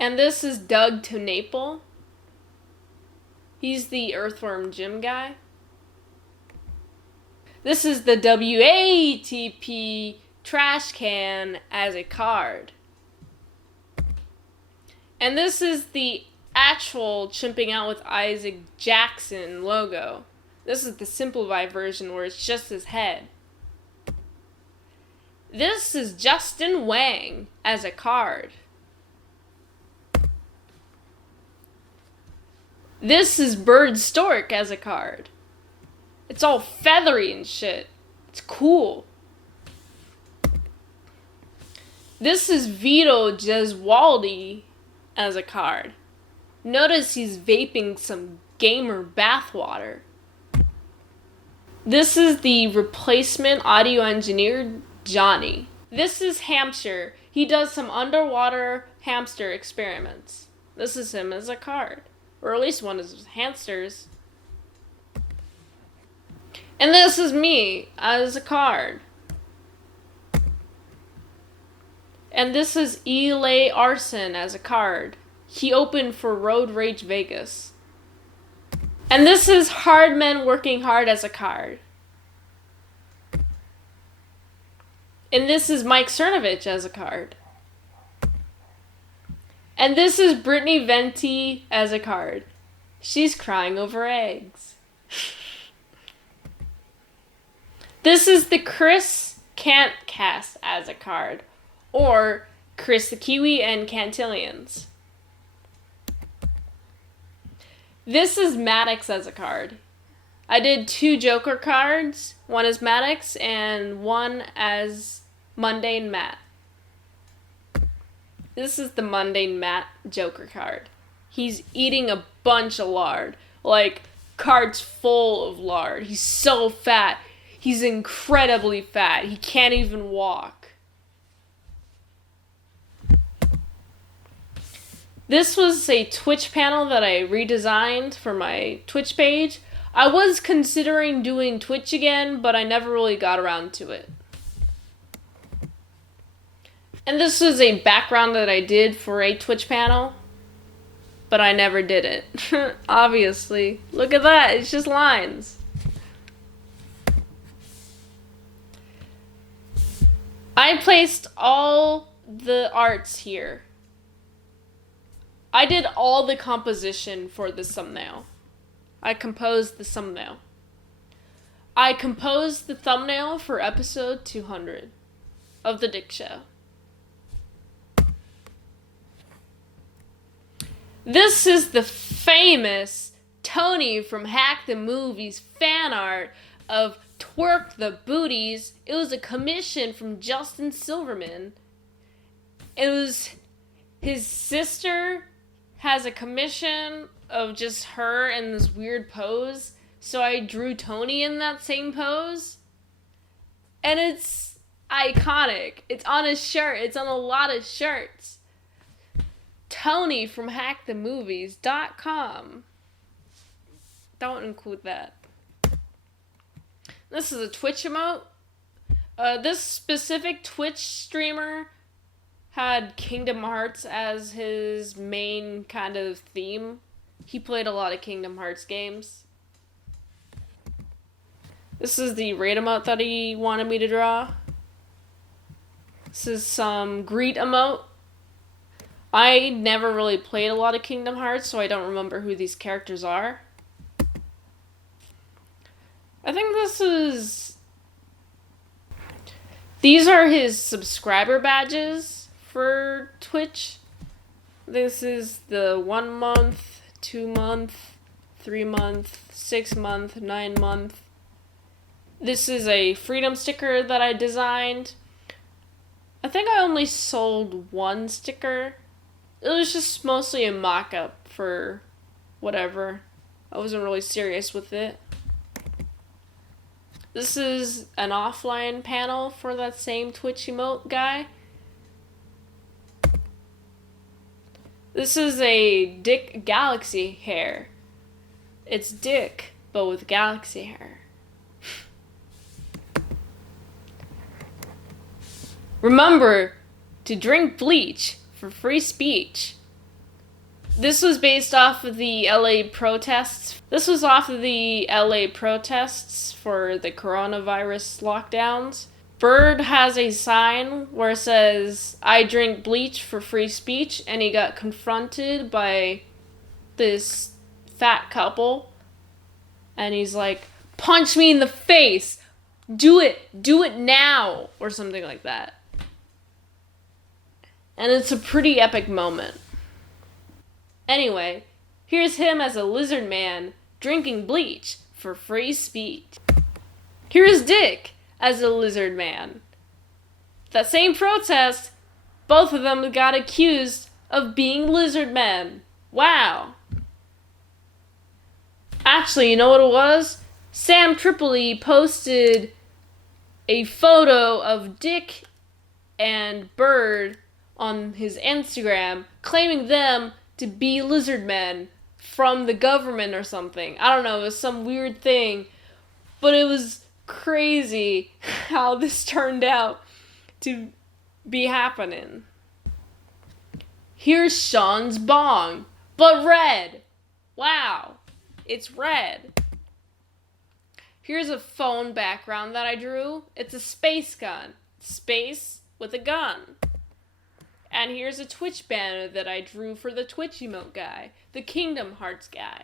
And this is Doug Tonaple. He's the Earthworm Jim guy. This is the WATP trash can as a card. And this is the actual Chimping Out with Isaac Jackson logo. This is the simplified version where it's just his head. This is Justin Wang as a card. This is Bird Stork as a card. It's all feathery and shit. It's cool. This is Vito Gesualdi as a card. Notice he's vaping some gamer bathwater. This is the replacement audio engineer, Johnny. This is Hampshire. He does some underwater hamster experiments. This is him as a card. Or at least one of his hamsters. And this is me as a card. And this is Eli Arson as a card. He opened for Road Rage Vegas. And this is Hard Men Working Hard as a card. And this is Mike Cernovich as a card. And this is Brittany Venti as a card. She's crying over eggs. This is the Chris Cantcast as a card. Or Chris the Kiwi and Cantillions. This is Maddox as a card. I did 2 Joker cards. One as Maddox and one as Mundane Matt. This is the Mundane Matt Joker card. He's eating a bunch of lard. Like, cards full of lard. He's so fat. He's incredibly fat. He can't even walk. This was a Twitch panel that I redesigned for my Twitch page. I was considering doing Twitch again, but I never really got around to it. And this was a background that I did for a Twitch panel, but I never did it. Obviously. Look at that, it's just lines. I placed all the arts here. I did all the composition for the thumbnail. I composed the thumbnail. I composed the thumbnail for episode 200 of The Dick Show. This is the famous Tony from Hack the Movies fan art of Twerk the Booties. It was a commission from Justin Silverman. It was his sister has a commission of just her in this weird pose. So I drew Tony in that same pose. And it's iconic. It's on his shirt. It's on a lot of shirts. Tony from hackthemovies.com. Don't include that. This is a Twitch emote. This specific Twitch streamer had Kingdom Hearts as his main kind of theme. He played a lot of Kingdom Hearts games. This is the raid emote that he wanted me to draw. This is some greet emote. I never really played a lot of Kingdom Hearts, so I don't remember who these characters are. I think this is... These are his subscriber badges for Twitch. This is the 1 month, 2 month, 3 month, 6 month, 9 month. This is a freedom sticker that I designed. I think I only sold one sticker. It was just mostly a mock-up for whatever. I wasn't really serious with it. This is an offline panel for that same Twitch emote guy. This is a Dick Galaxy hair. It's Dick, but with galaxy hair. Remember to drink bleach for free speech. This was based off of the LA protests. This was off of the LA protests for the coronavirus lockdowns. Bird has a sign where it says, "I drink bleach for free speech," and he got confronted by this fat couple. And he's like, "Punch me in the face! Do it now!" Or something like that. And it's a pretty epic moment. Anyway, here's him as a lizard man drinking bleach for free speech. Here's Dick as a lizard man. That same protest, both of them got accused of being lizard men. Wow. Actually, you know what it was? Sam Tripoli posted a photo of Dick and Bird on his Instagram, claiming them to be lizard men from the government or something. I don't know, it was some weird thing. But it was crazy how this turned out to be happening. Here's Sean's bong, but red. Wow, it's red. Here's a phone background that I drew. It's a space gun. Space with a gun. And here's a Twitch banner that I drew for the Twitch emote guy, the Kingdom Hearts guy.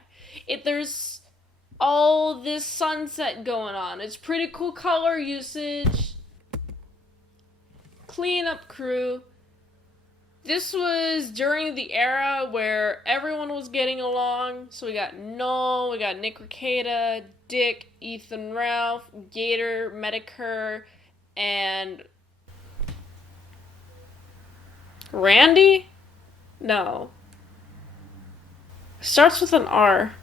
There's all this sunset going on. It's pretty cool color usage. Cleanup crew. This was during the era where everyone was getting along. So we got Noel, we got Nick Ricada, Dick, Ethan Ralph, Gator, Medicare, and Randy? No. Starts with an R.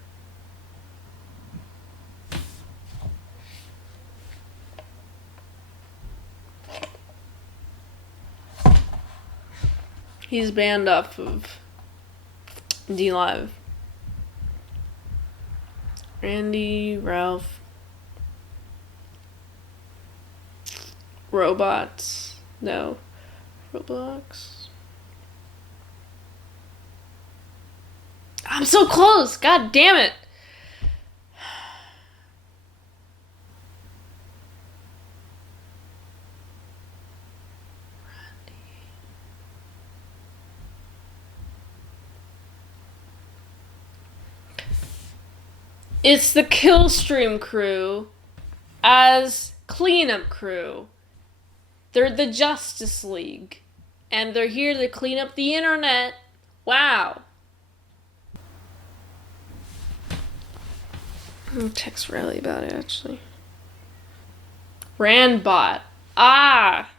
He's banned off of D-Live. Randy, Ralph. Robots. No. Roblox. I'm so close! God damn it! It's the Killstream crew as cleanup crew. They're the Justice League. And they're here to clean up the internet. Wow. I'll text Riley about it, actually. Randbot. Ah!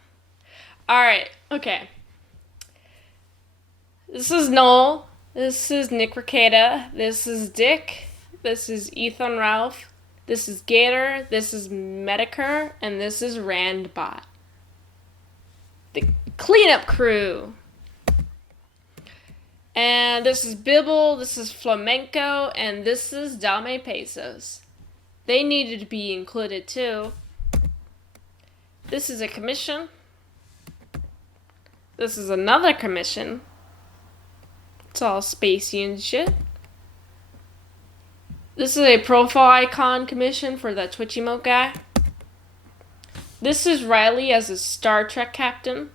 Alright, okay. This is Noel. This is Nick Ricada. This is Dick. This is Ethan Ralph. This is Gator. This is Medicare. And this is Randbot. The cleanup crew. And this is Bibble, this is Flamenco, and this is Dame Pesos. They needed to be included too. This is a commission. This is another commission. It's all spacey and shit. This is a profile icon commission for that Twitch emote guy. This is Riley as a Star Trek captain.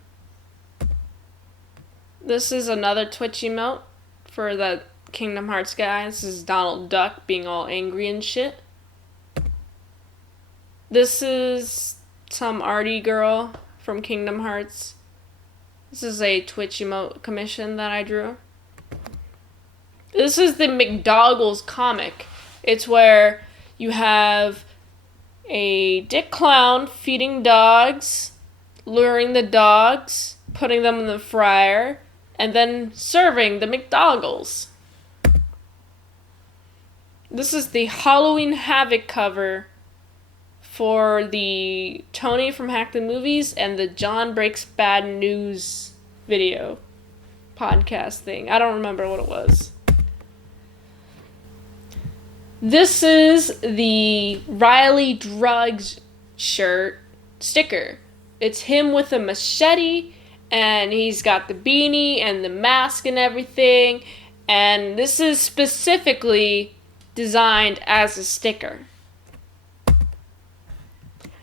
This is another Twitch emote for the Kingdom Hearts guy. This is Donald Duck being all angry and shit. This is some arty girl from Kingdom Hearts. This is a Twitch emote commission that I drew. This is the McDoggles comic. It's where you have a dick clown feeding dogs, luring the dogs, putting them in the fryer, and then serving the McDoggles. This is the Halloween Havoc cover for the Tony from Hack the Movies and the John Breaks Bad News video podcast thing. I don't remember what it was. This is the Riley Drugs shirt sticker. It's him with a machete, and he's got the beanie and the mask and everything. And this is specifically designed as a sticker.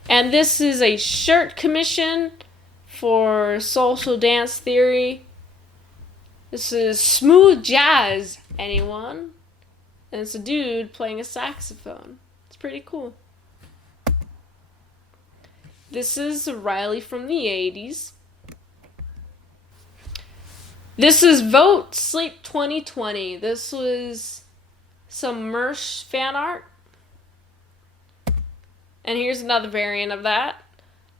And this is a shirt commission for Social Dance Theory. This is smooth jazz, anyone? And it's a dude playing a saxophone. It's pretty cool. This is Riley from the 80s. This is Vote Sleep 2020. This was some Mersh fan art. And here's another variant of that.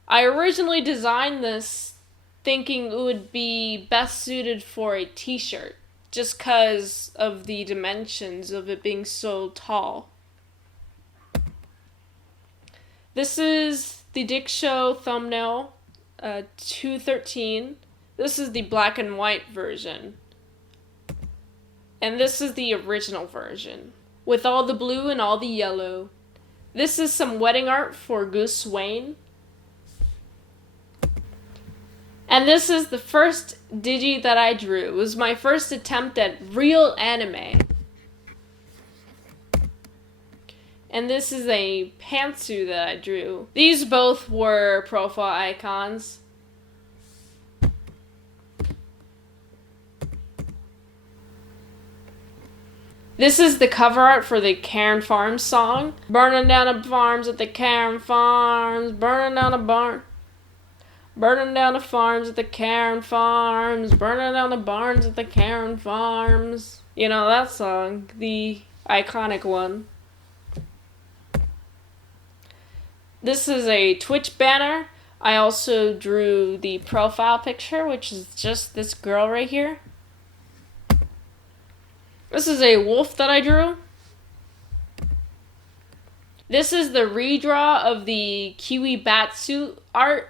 I originally designed this thinking it would be best suited for a t-shirt, just because of the dimensions of it being so tall. This is the Dick Show thumbnail, 213. This is the black and white version. And this is the original version, with all the blue and all the yellow. This is some wedding art for Goose Swain. And this is the first digi that I drew. It was my first attempt at real anime. And this is a pantsuit that I drew. These both were profile icons. This is the cover art for the Karen Farms song. Burning down the farms at the Karen Farms. Burning down the barn. Burning down the farms at the Karen Farms. Burning down the barns at the Karen Farms. You know that song. The iconic one. This is a Twitch banner. I also drew the profile picture, which is just this girl right here. This is a wolf that I drew. This is the redraw of the Kiwi Batsuit art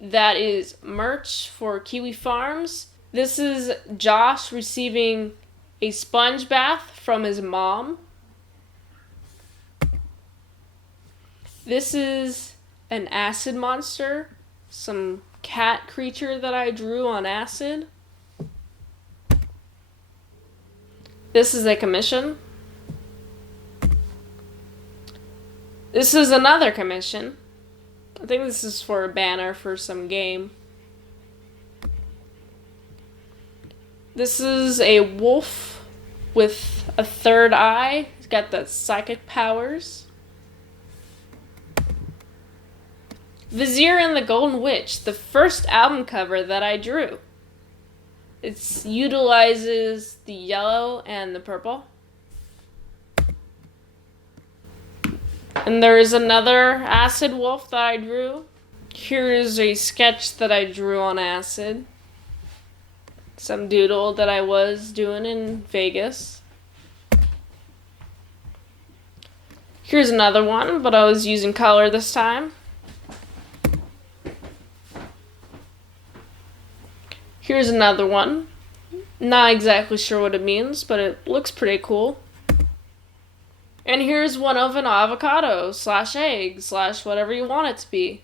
that is merch for Kiwi Farms. This is Josh receiving a sponge bath from his mom. This is an acid monster, some cat creature that I drew on acid. This is a commission. This is another commission. I think this is for a banner for some game. This is a wolf with a third eye. He's got the psychic powers. Vizier and the Golden Witch, the first album cover that I drew. It utilizes the yellow and the purple. And there is another acid wolf that I drew. Here is a sketch that I drew on acid. Some doodle that I was doing in Vegas. Here's another one, but I was using color this time. Here's another one. Not exactly sure what it means, but it looks pretty cool. And here's one of an avocado / egg / whatever you want it to be.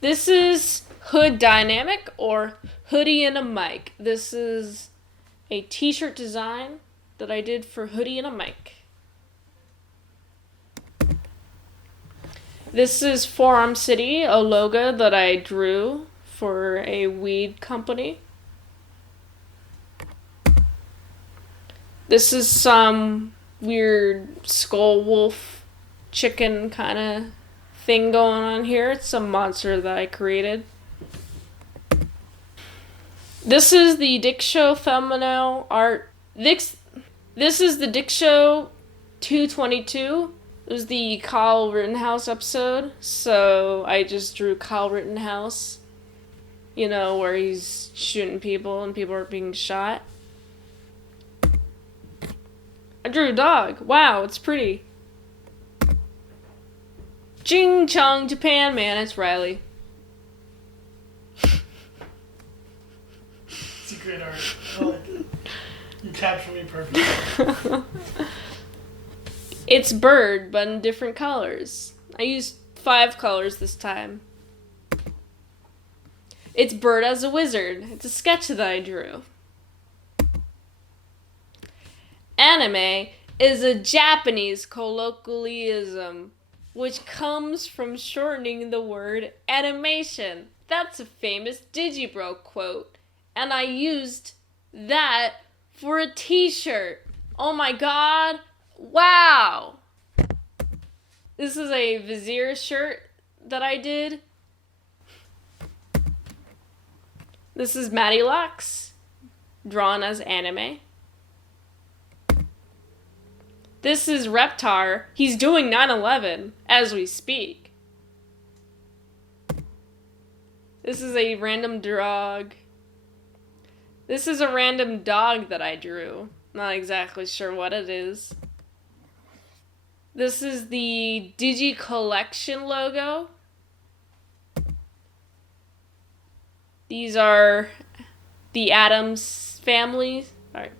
This is Hood Dynamic or Hoodie and a Mic. This is a t-shirt design that I did for Hoodie and a Mic. This is Forum City, a logo that I drew for a weed company. This is some weird skull wolf chicken kind of thing going on here. It's some monster that I created. This is the Dick Show thumbnail art. This is the Dick Show 222. It was the Kyle Rittenhouse episode, so I just drew Kyle Rittenhouse. You know, where he's shooting people and people are being shot. I drew a dog. Wow, it's pretty. Ching Chong, Japan, man, it's Riley. It's a great art. I like it. You capture me perfectly. It's bird, but in different colors. I used 5 colors this time. It's bird as a wizard. It's a sketch that I drew. Anime is a Japanese colloquialism which comes from shortening the word animation. That's a famous Digibro quote, and I used that for a t-shirt. Oh my god, wow! This is a Vizier shirt that I did. This is Matty Lux, drawn as anime. This is Reptar. He's doing 9/11 as we speak. This is a random dog. This is a random dog that I drew. Not exactly sure what it is. This is the Digi Collection logo. These are the Addams Family. Sorry.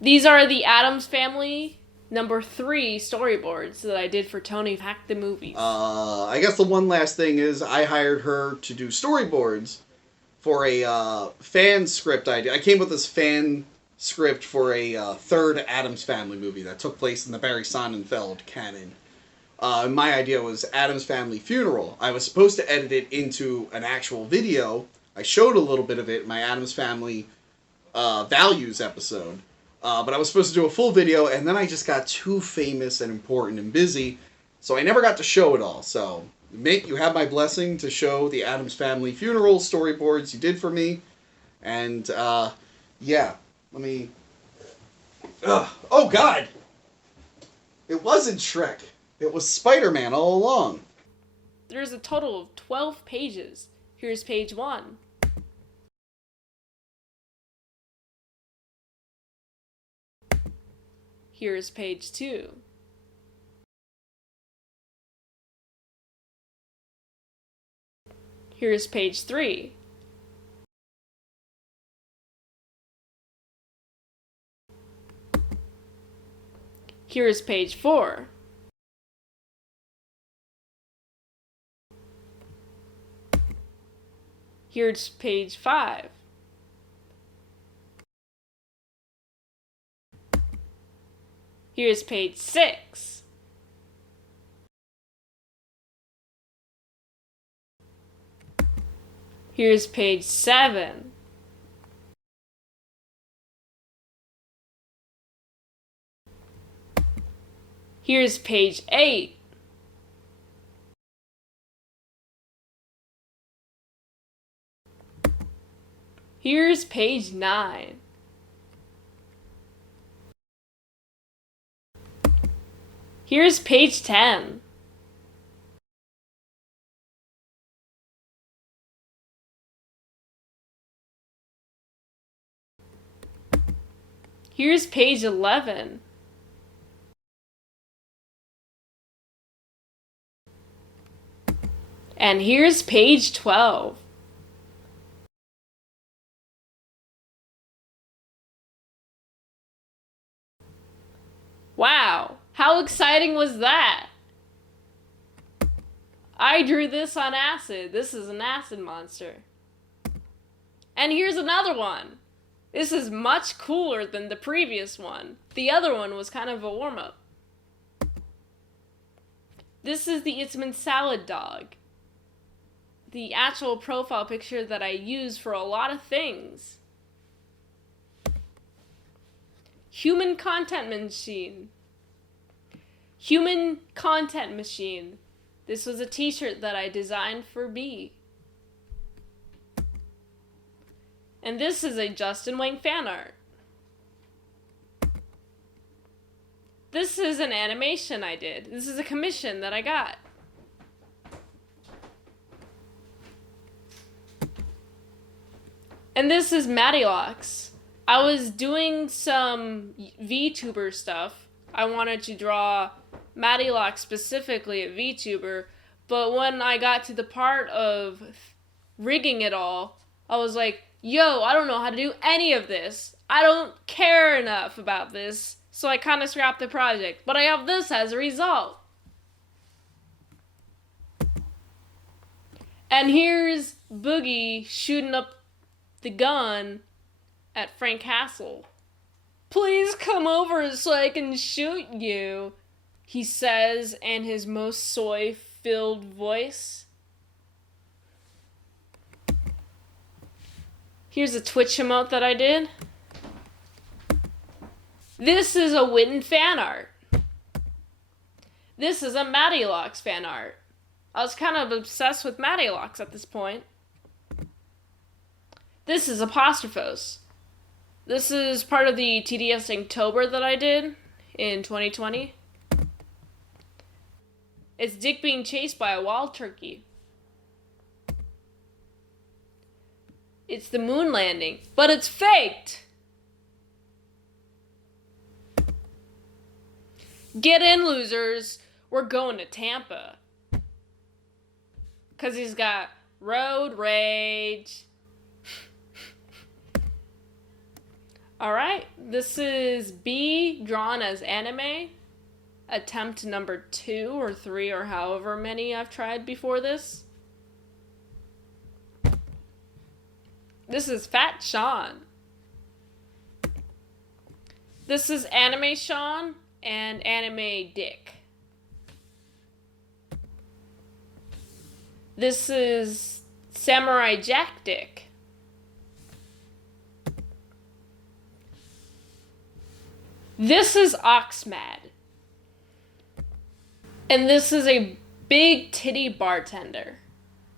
These are the Addams Family number 3 storyboards that I did for Tony Hack the Movies. I guess the one last thing is I hired her to do storyboards for a fan script I did. I came with this fan script for a third Addams Family movie that took place in the Barry Sonnenfeld canon. My idea was Addams Family Funeral. I was supposed to edit it into an actual video. I showed a little bit of it in my Addams Family Values episode. But I was supposed to do a full video, and then I just got too famous and important and busy, so I never got to show it all. So, Mick, you have my blessing to show the Addams Family Funeral storyboards you did for me. And, yeah. Let me... Oh, God! It wasn't Shrek. It was Spider-Man all along. There's a total of 12 pages. Here's page 1. Here's page 2. Here's page 3. Here's page 4. Here's page 5. Here's page 6. Here's page 7. Here's page 8. Here's page 9. Here's page 10. Here's page 11. And here's page 12. Wow, how exciting was that? I drew this on acid. This is an acid monster. And here's another one. This is much cooler than the previous one. The other one was kind of a warm-up. This is the Itsmintsalad dog. The actual profile picture that I use for a lot of things. Human content machine. Human content machine. This was a t-shirt that I designed for B. And this is a Justin Wang fan art. This is an animation I did. This is a commission that I got. And this is Maddylocks. I was doing some VTuber stuff. I wanted to draw Maddylocks specifically at VTuber, but when I got to the part of rigging it all, I was like, yo, I don't know how to do any of this. I don't care enough about this, so I kind of scrapped the project. But I have this as a result. And here's Boogie shooting up the gun at Frank Castle. Please come over so I can shoot you, he says in his most soy-filled voice. Here's a Twitch emote that I did. This is a Witten fan art. This is a Maddylocks fan art. I was kind of obsessed with Maddylocks at this point. This is Apostrophos. This is part of the TDS Inktober that I did in 2020. It's Dick being chased by a wild turkey. It's the moon landing, but it's faked! Get in, losers! We're going to Tampa. 'Cause he's got road rage. Alright, this is B drawn as anime. Attempt number 2 or 3 or however many I've tried before this. This is Fat Sean. This is Anime Sean and Anime Dick. This is Samurai Jack Dick. This is Oxmad. And this is a big titty bartender.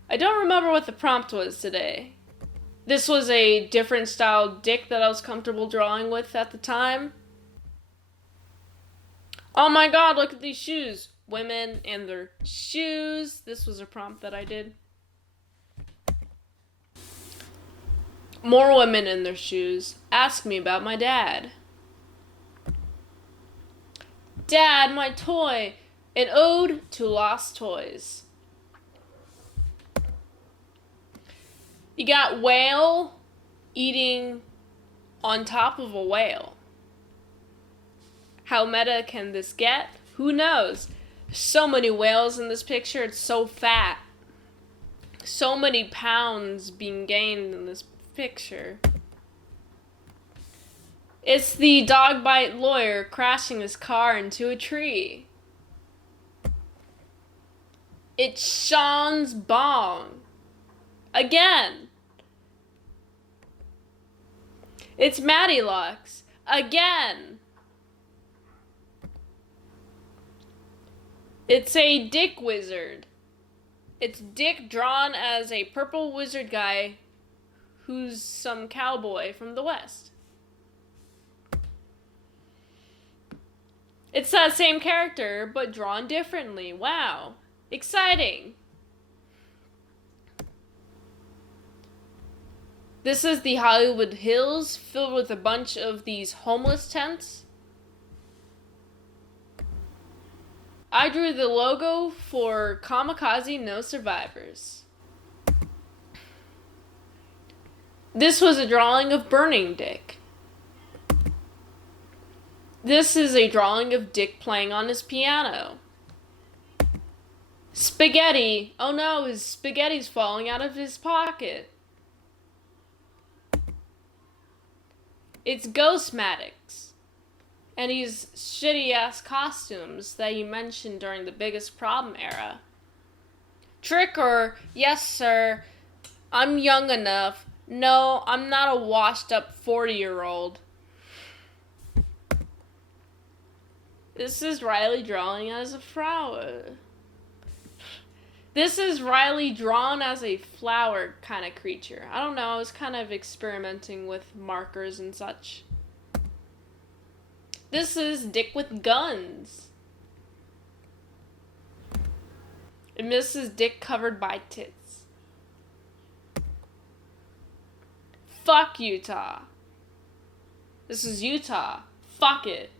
I don't remember what the prompt was today. This was a different style dick that I was comfortable drawing with at the time. Oh my god, look at these shoes. Women and their shoes. This was a prompt that I did. More women in their shoes. Ask me about my dad. Dad, my toy. An ode to lost toys. You got whale eating on top of a whale. How meta can this get? Who knows? So many whales in this picture, it's so fat. So many pounds being gained in this picture. It's the dog bite lawyer crashing his car into a tree. It's Sean's bong. Again. It's Maddylocks. Again. It's a Dick wizard. It's Dick drawn as a purple wizard guy who's some cowboy from the West. It's that same character, but drawn differently. Wow. Exciting. This is the Hollywood Hills, filled with a bunch of these homeless tents. I drew the logo for Kamikaze No Survivors. This was a drawing of Burning Dick. This is a drawing of Dick playing on his piano. Spaghetti. Oh no, his spaghetti's falling out of his pocket. It's Ghostmatics. And these shitty ass costumes that you mentioned during the Biggest Problem era. Tricker, yes sir, I'm young enough. No, I'm not a washed up 40-year-old. This is Riley drawing as a flower. This is Riley drawn as a flower kind of creature. I don't know, I was kind of experimenting with markers and such. This is Dick with guns. And this is Dick covered by tits. Fuck Utah. This is Utah. Fuck it.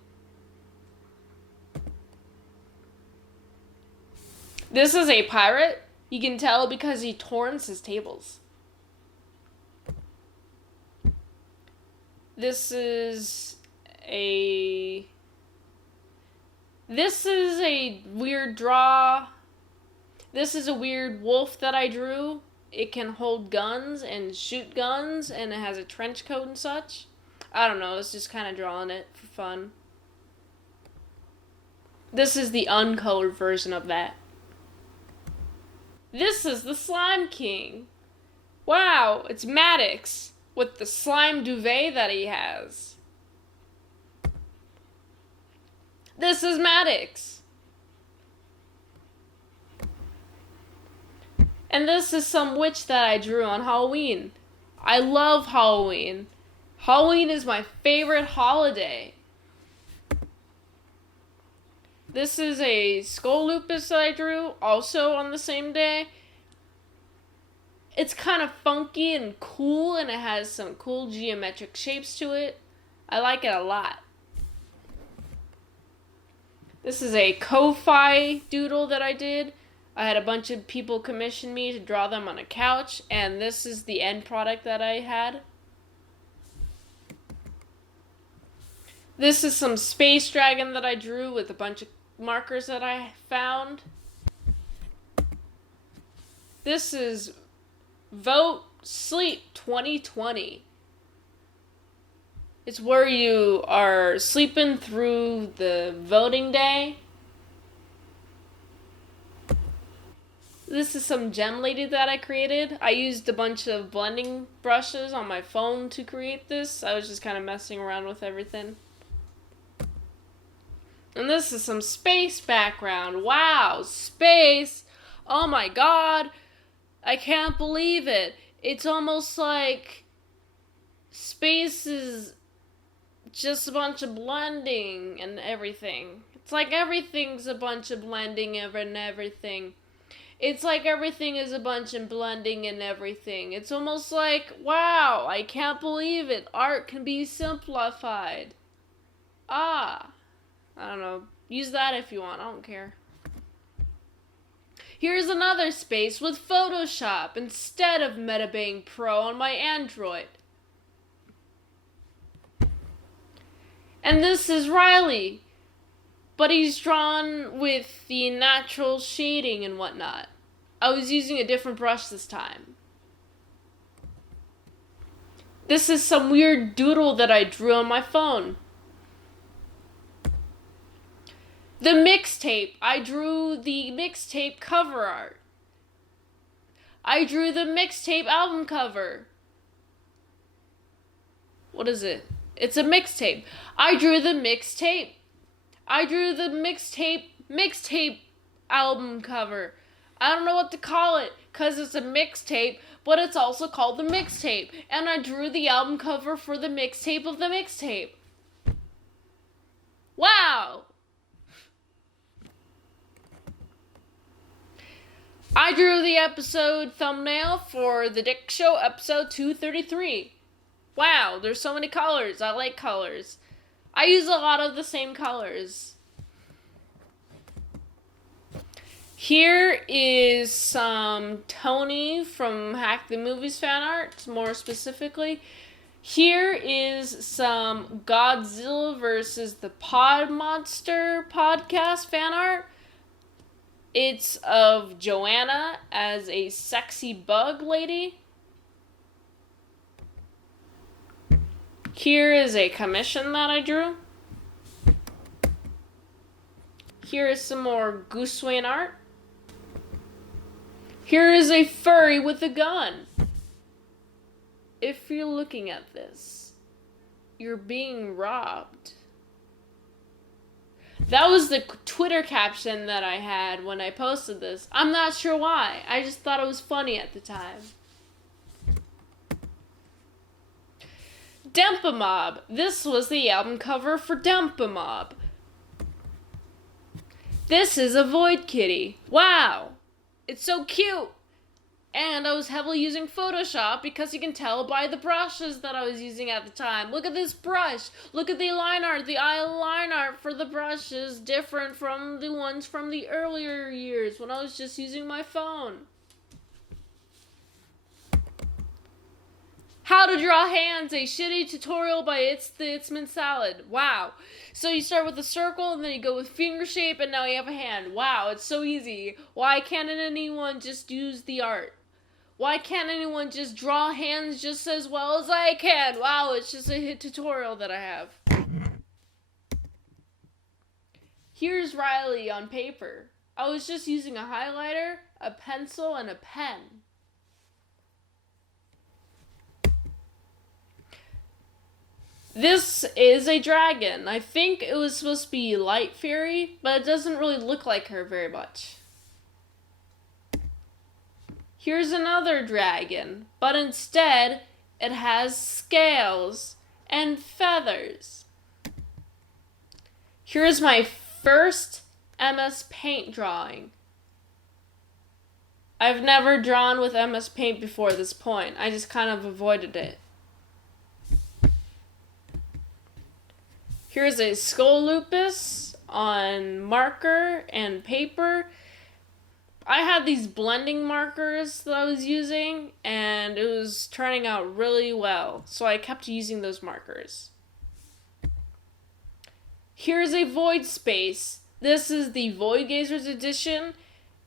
This is a pirate. You can tell because he turns his tables. This is a weird draw. This is a weird wolf that I drew. It can hold guns and shoot guns, and it has a trench coat and such. I don't know, it's just kind of drawing it for fun. This is the uncolored version of that. This is the Slime King. Wow, it's Maddox with the slime duvet that he has. This is Maddox. And this is some witch that I drew on Halloween. I love Halloween. Halloween is my favorite holiday. This is a skull lupus that I drew, also on the same day. It's kind of funky and cool, and it has some cool geometric shapes to it. I like it a lot. This is a Ko-Fi doodle that I did. I had a bunch of people commission me to draw them on a couch, and this is the end product that I had. This is some space dragon that I drew with a bunch of markers that I found. This is Vote Sleep 2020. It's where you are sleeping through the voting day. This is some gem lady that I created. I used a bunch of blending brushes on my phone to create this. I was just kind of messing around with everything. And this is some space background. Wow, space. Oh my god. I can't believe it. It's almost like space is just a bunch of blending and everything. It's like everything's a bunch of blending and everything. It's like everything is a bunch of blending and everything. It's almost like, wow, I can't believe it. Art can be simplified. Ah. I don't know. Use that if you want. I don't care. Here's another space with Photoshop instead of Metabang Pro on my Android. And this is Riley. But he's drawn with the natural shading and whatnot. I was using a different brush this time. This is some weird doodle that I drew on my phone. The mixtape. I drew the mixtape cover art. I drew the mixtape album cover. What is it? It's a mixtape. I drew the mixtape. I drew the mixtape album cover. I don't know what to call it because it's a mixtape, but it's also called the mixtape. And I drew the album cover for the mixtape of the mixtape. Wow! I drew the episode thumbnail for The Dick Show episode 233. Wow, there's so many colors. I like colors. I use a lot of the same colors. Here is some Tony from Hack the Movies fan art, more specifically. Here is some Godzilla vs. the Pod Monster podcast fan art. It's of Joanna as a sexy bug lady. Here is a commission that I drew. Here is some more Goosewayne art. Here is a furry with a gun. If you're looking at this, you're being robbed. That was the Twitter caption that I had when I posted this. I'm not sure why. I just thought it was funny at the time. Dempa-Mob. This was the album cover for Dempa-Mob. This is a Void Kitty. Wow. It's so cute. And I was heavily using Photoshop because you can tell by the brushes that I was using at the time. Look at this brush. Look at the line art. The line art for the brush is different from the ones from the earlier years when I was just using my phone. How to Draw Hands, a shitty tutorial by the Itsmintsalad. Wow. So you start with a circle, and then you go with finger shape, and now you have a hand. Wow, it's so easy. Why can't anyone just use the art? Why can't anyone just draw hands just as well as I can? Wow, it's just a hit tutorial that I have. Here's Riley on paper. I was just using a highlighter, a pencil, and a pen. This is a dragon. I think it was supposed to be Light Fury, but it doesn't really look like her very much. Here's another dragon, but instead it has scales and feathers. Here's my first MS Paint drawing. I've never drawn with MS Paint before this point. I just kind of avoided it. Here's a skull lupus on marker and paper. I had these blending markers that I was using, and it was turning out really well, so I kept using those markers. Here's a void space. This is the Void Gazers edition.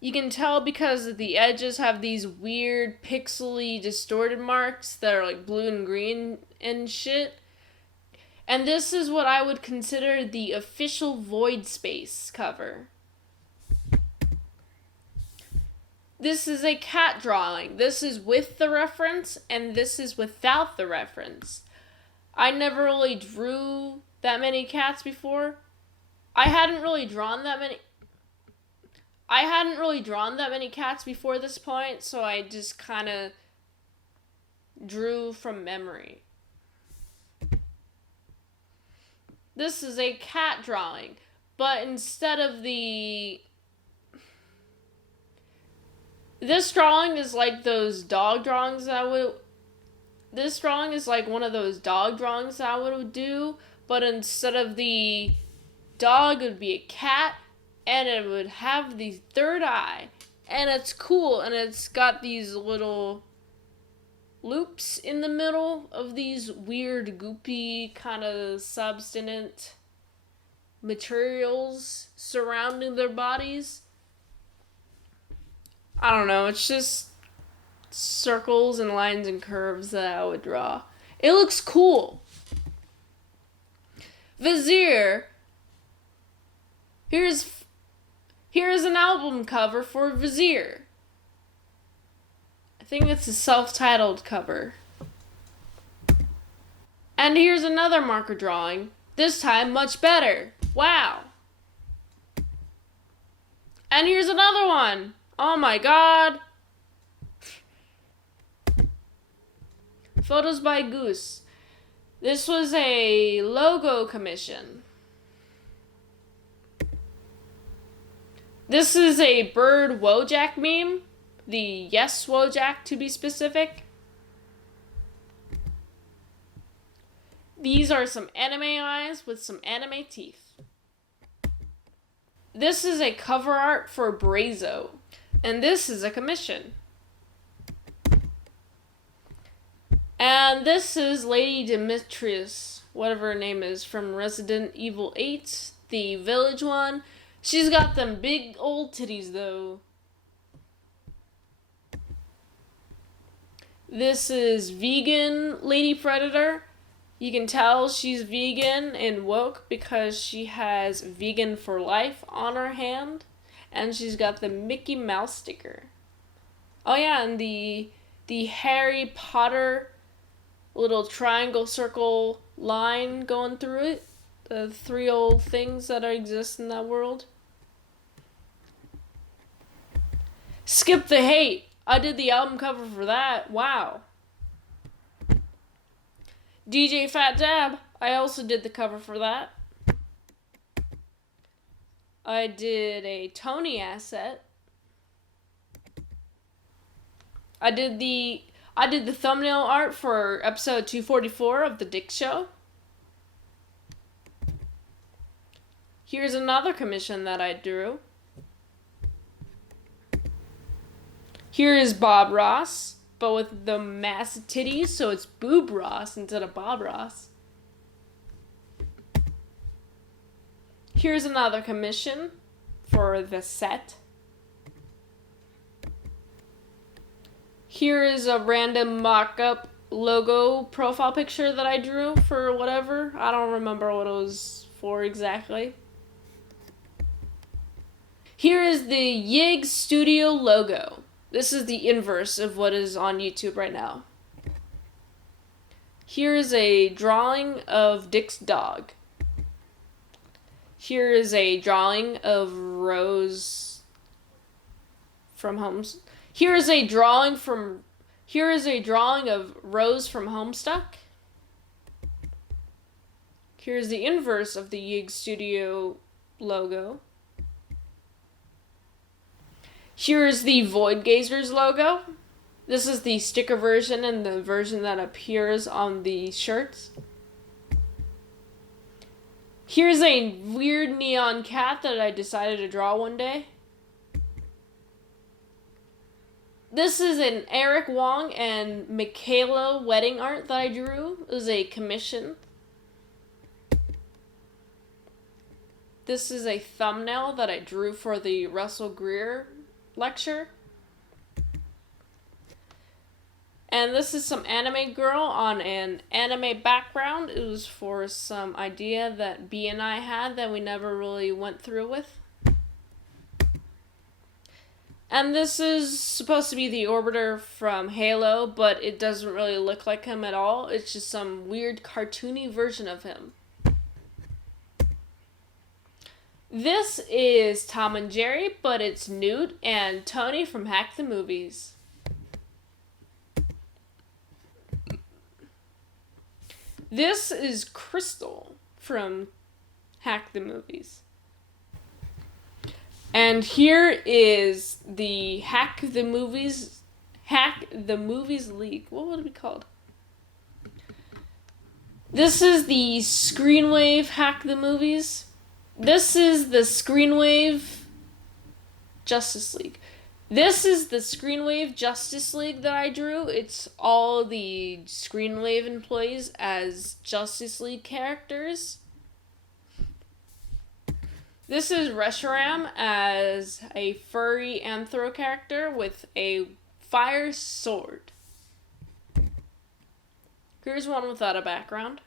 You can tell because the edges have these weird pixely distorted marks that are like blue and green and shit. And this is what I would consider the official Void Space cover. This is a cat drawing. This is with the reference, and this is without the reference. I never really drew that many cats before. I hadn't really drawn that many cats before this point, so I just kind of drew from memory. This is a cat drawing, but instead of this drawing is like those dog drawings this drawing is like one of those dog drawings that I would do, but instead of the dog, it would be a cat, and it would have the third eye, and it's cool, and it's got these little loops in the middle of these weird goopy kind of substance materials surrounding their bodies. I don't know, it's just circles and lines and curves that I would draw. It looks cool. Vizier. Here's an album cover for Vizier. I think it's a self-titled cover. And here's another marker drawing. This time much better. Wow. And here's another one. Oh my god. Photos by Goose. This was a logo commission. This is a bird Wojak meme. The Yes Wojak, to be specific. These are some anime eyes with some anime teeth. This is a cover art for Brazo, and this is a commission. And this is Lady Demetrius, whatever her name is, from Resident Evil 8, the village one. She's got them big old titties, though. This is vegan Lady Predator. You can tell she's vegan and woke because she has Vegan for Life on her hand. And she's got the Mickey Mouse sticker. Oh yeah, and the Harry Potter little triangle circle line going through it. The three old things that exist in that world. Skip the Hate. I did the album cover for that. Wow. DJ Fat Dab. I also did the cover for that. I did a Tony asset. I did the thumbnail art for episode 244 of The Dick Show. Here's another commission that I drew. Here is Bob Ross, but with the massive titties, so it's Boob Ross instead of Bob Ross. Here's another commission for the set. Here is a random mock-up logo profile picture that I drew for whatever. I don't remember what it was for exactly. Here is the Yig Studio logo. This is the inverse of what is on YouTube right now. Here is a drawing of Dick's dog. Here is a drawing of Rose from Homes. Here is a drawing of Rose from Homestuck. Here's the inverse of the Yig Studio logo. Here is the Void Gazers logo. This is the sticker version and the version that appears on the shirts. Here's a weird neon cat that I decided to draw one day. This is an Eric Wong and Michaela wedding art that I drew. It was a commission. This is a thumbnail that I drew for the Russell Greer lecture. And this is some anime girl on an anime background. It was for some idea that B and I had that we never really went through with. And this is supposed to be the Orbiter from Halo, but it doesn't really look like him at all. It's just some weird cartoony version of him. This is Tom and Jerry, but it's Newt and Tony from Hack the Movies. This is Crystal from Hack the Movies. And here is the Hack the Movies League. What would it be called? This is the Screenwave Hack the Movies. This is the Screenwave Justice League. This is the Screenwave Justice League that I drew. It's all the Screenwave employees as Justice League characters. This is Reshiram as a furry anthro character with a fire sword. Here's one without a background.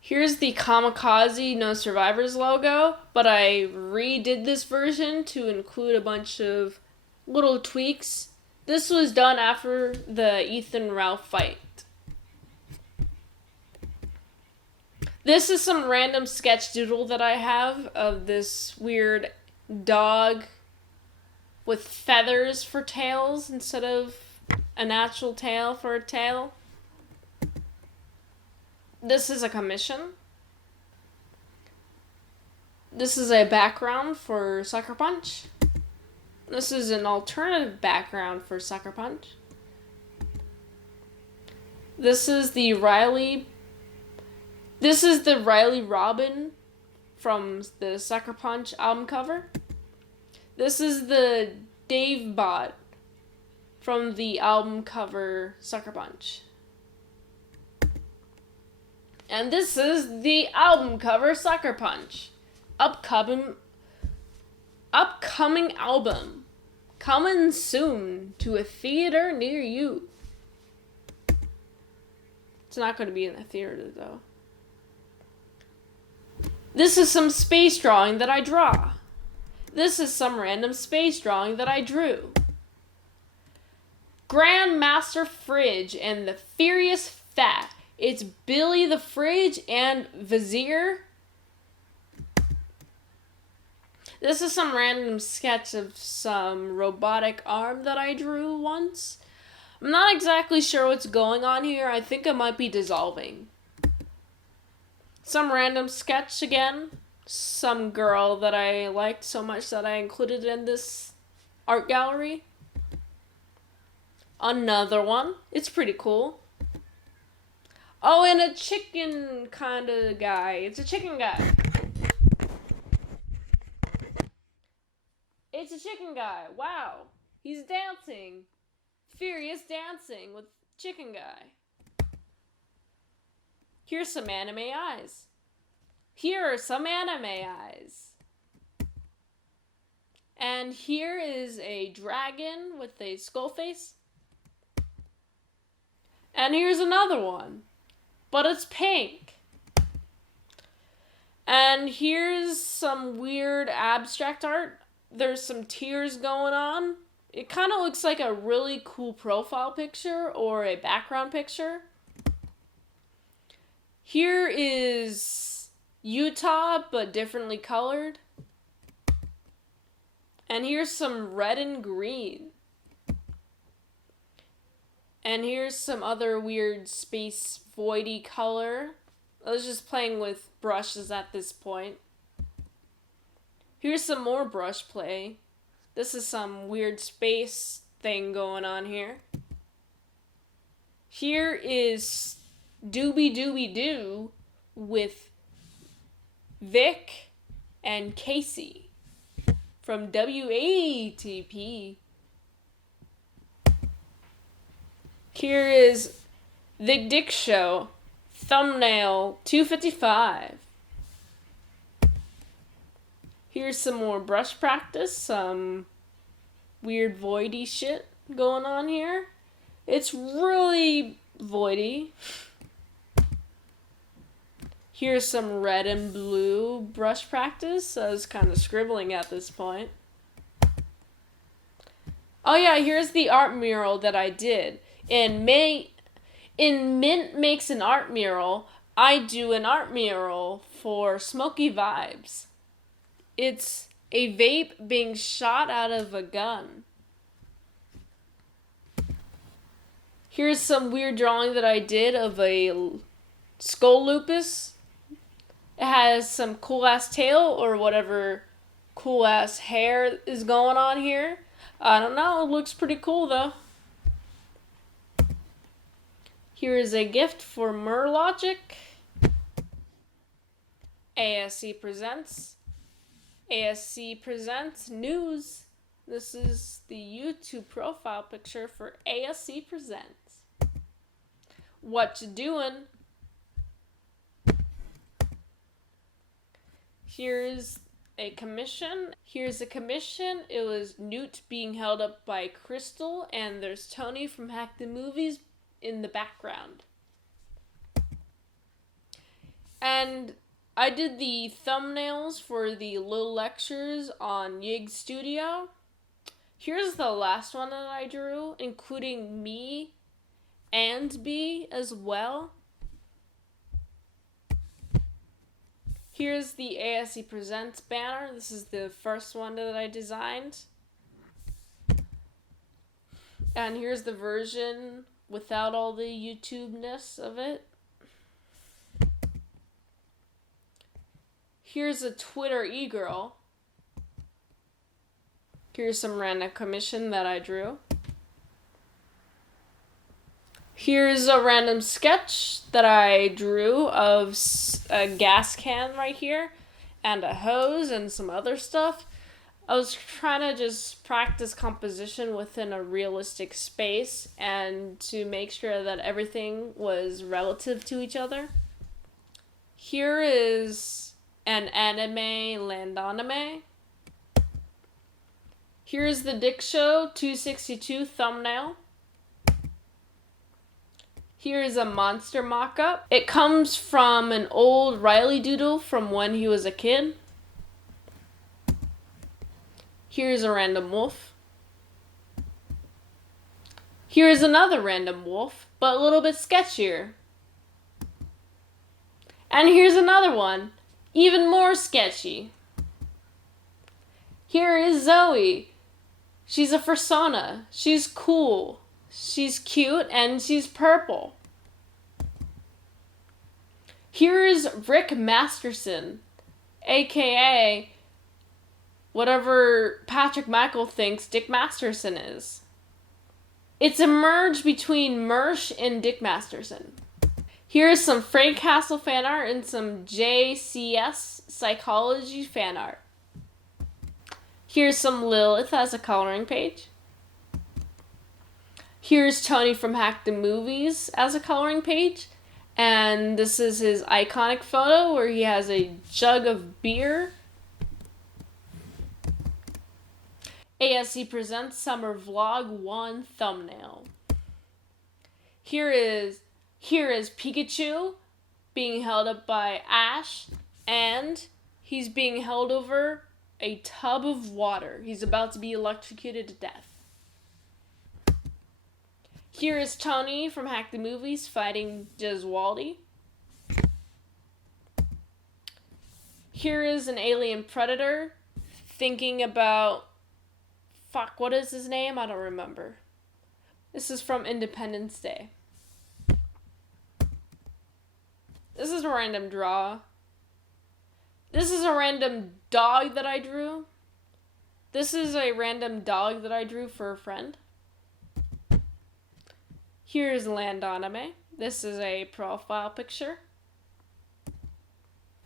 Here's the Kamikaze No Survivors logo, but I redid this version to include a bunch of little tweaks. This was done after the Ethan Ralph fight. This is some random sketch doodle that I have of this weird dog with feathers for tails instead of a natural tail for a tail. This is a commission. This is a background for Sucker Punch. This is an alternative background for Sucker Punch. This is the Riley Robin from the Sucker Punch album cover. This is the Dave Bot from the album cover Sucker Punch. And this is the album cover Sucker Punch. Upcoming album. Coming soon to a theater near you. It's not going to be in the theater though. This is some space drawing that I draw. This is some random space drawing that I drew. Grandmaster Fridge and the Furious Fat It's Billy the Fridge and Vizier. This is some random sketch of some robotic arm that I drew once. I'm not exactly sure what's going on here. I think it might be dissolving. Some random sketch again. Some girl that I liked so much that I included in this art gallery. Another one. It's pretty cool. Oh, and a chicken kind of guy. It's a chicken guy. It's a chicken guy. Wow. He's dancing. Furious dancing with chicken guy. Here's some anime eyes. Here are some anime eyes. And here is a dragon with a skull face. And here's another one. But it's pink. And here's some weird abstract art. There's some tears going on. It kind of looks like a really cool profile picture or a background picture. Here is Utah, but differently colored. And here's some red and green. And here's some other weird space voidy color. I was just playing with brushes at this point. Here's some more brush play. This is some weird space thing going on here. Here is Doobie Doobie Doo with Vic and Casey from WATP. Here is The Dick Show, thumbnail 255. Here's some more brush practice, some weird voidy shit going on here. It's really voidy. Here's some red and blue brush practice. I was kind of scribbling at this point. Oh yeah, here's the art mural that I did. In Mint Makes an Art Mural, I do an art mural for Smoky Vibes. It's a vape being shot out of a gun. Here's some weird drawing that I did of a skull lupus. It has some cool ass tail or whatever cool ass hair is going on here. I don't know, it looks pretty cool though. Here is a gift for Merlogic. ASEPresents. ASEPresents News. This is the YouTube profile picture for ASEPresents. What you doing? Here's a commission. Here's a commission. It was Newt being held up by Crystal, and there's Tony from Hack the Movies in the background. And I did the thumbnails for the little lectures on Yig Studio. Here's the last one that I drew, including me and B as well. Here's the ASEPresents banner. This is the first one that I designed. And here's the version without all the YouTube-ness of it. Here's a Twitter e-girl. Here's some random commission that I drew. Here's a random sketch that I drew of a gas can right here and a hose and some other stuff. I was trying to just practice composition within a realistic space and to make sure that everything was relative to each other. Here is an anime landanime. Here's the Dick Show 262 thumbnail. Here's a monster mock-up. It comes from an old Riley doodle from when he was a kid. Here's a random wolf. Here's another random wolf, but a little bit sketchier. And here's another one, even more sketchy. Here is Zoe. She's a fursona. She's cool. She's cute and she's purple. Here is Rick Masterson, aka whatever Patrick Michael thinks Dick Masterson is. It's a merge between Mersh and Dick Masterson. Here's some Frank Castle fan art and some JCS Psychology fan art. Here's some Lilith as a coloring page. Here's Tony from Hack the Movies as a coloring page. And this is his iconic photo where he has a jug of beer. ASEPresents Summer Vlog 1 thumbnail. Here is Pikachu being held up by Ash, and he's being held over a tub of water. He's about to be electrocuted to death. Here is Tony from Hack the Movies fighting Jeswaldi. Here is an alien predator thinking about... what is his name? I don't remember. This is from Independence Day. This is a random draw. This is a random dog that I drew. This is a random dog that I drew for a friend. Here's Land Anime. This is a profile picture.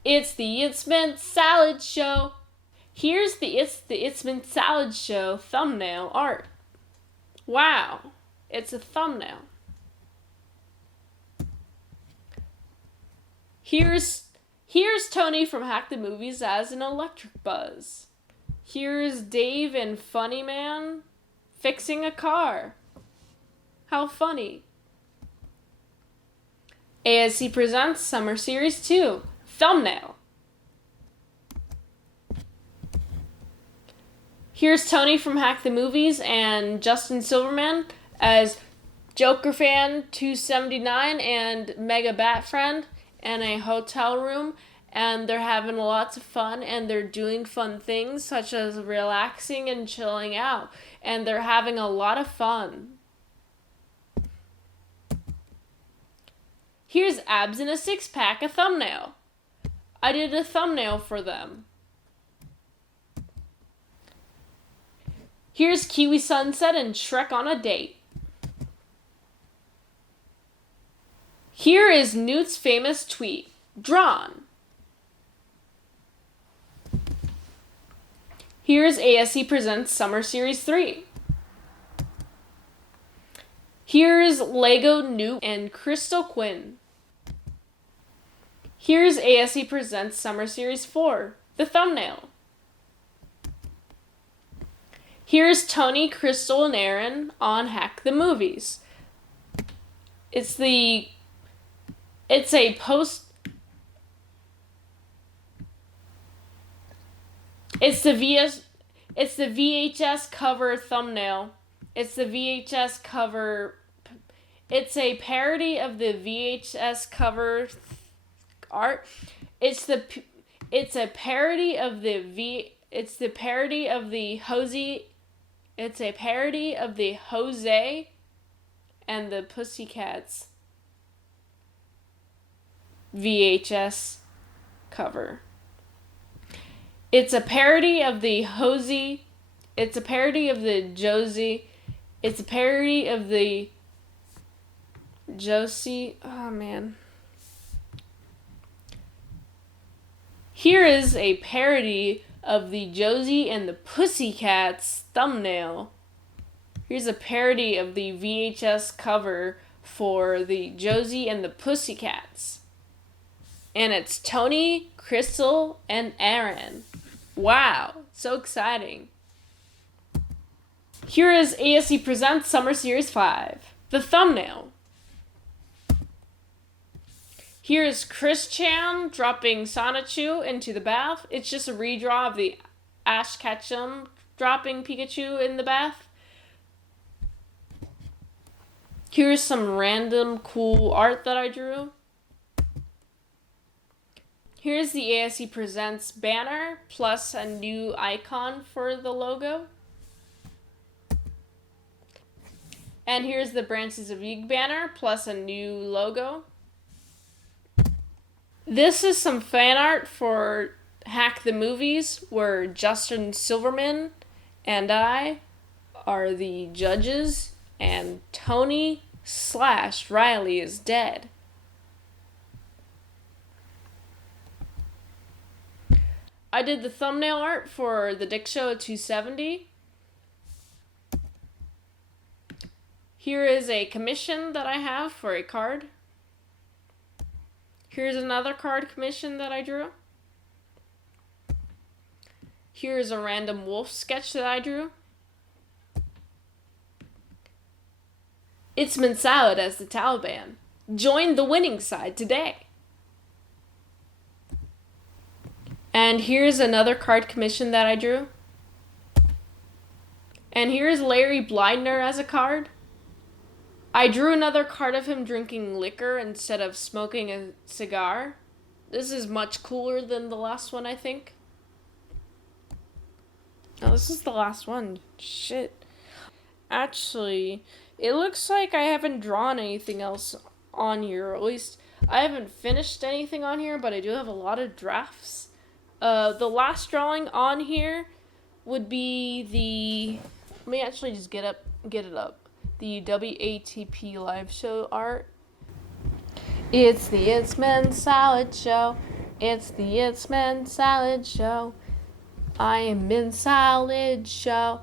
It's the Itsmintsalad Show. Here's the Itsmintsalad Show thumbnail art. Wow, it's a thumbnail. Here's Tony from Hack the Movies as an electric buzz. Here's Dave and Funny Man fixing a car. How funny. ASEPresents Summer Series 2 thumbnail. Here's Tony from Hack the Movies and Justin Silverman as Joker Fan 279 and Mega Bat Friend in a hotel room, and they're having lots of fun and they're doing fun things such as relaxing and chilling out, and they're having a lot of fun. Here's Abs in a Six-Pack, a thumbnail. I did a thumbnail for them. Here's Kiwi Sunset and Shrek on a date. Here is Newt's famous tweet, drawn. Here's ASEPresents Summer Series 3. Here's Lego Newt and Crystal Quinn. Here's ASEPresents Summer Series 4, the thumbnail. Here's Tony, Crystal, and Aaron on Hack the Movies. It's the VHS cover thumbnail. It's the VHS cover. It's a parody of the VHS cover art. It's the parody of the Jose and the Pussycats VHS cover. It's a parody of the Hosey. It's a parody of the Josie. It's a parody of the Josie. Oh, man. Here is a parody of the Josie and the Pussycats thumbnail. Here's a parody of the VHS cover for the Josie and the Pussycats. And it's Tony, Crystal, and Aaron. Wow, so exciting. Here is ASEPresents Summer Series 5, the thumbnail. Here is Chris Chan dropping Sonichu into the bath. It's just a redraw of the Ash Ketchum dropping Pikachu in the bath. Here's some random cool art that I drew. Here's the ASEPresents banner plus a new icon for the logo. And here's the Branches of Eve banner plus a new logo. This is some fan art for Hack the Movies, where Justin Silverman and I are the judges, and Tony/Riley is dead. I did the thumbnail art for the Dick Show at 270. Here is a commission that I have for a card. Here's another card commission that I drew. Here's a random wolf sketch that I drew. Itsmintsalad as the Taliban. Join the winning side today. And here's another card commission that I drew. And here's Larry Blindner as a card. I drew another card of him drinking liquor instead of smoking a cigar. This is much cooler than the last one, I think. Oh, this is the last one. Shit. Actually, it looks like I haven't drawn anything else on here. Or at least, I haven't finished anything on here, but I do have a lot of drafts. The last drawing on here would be the... Let me actually just get it up. The WATP live show art. It's the Itsmintsalad Show. It's the Itsmintsalad Show. I am Itsmintsalad Show.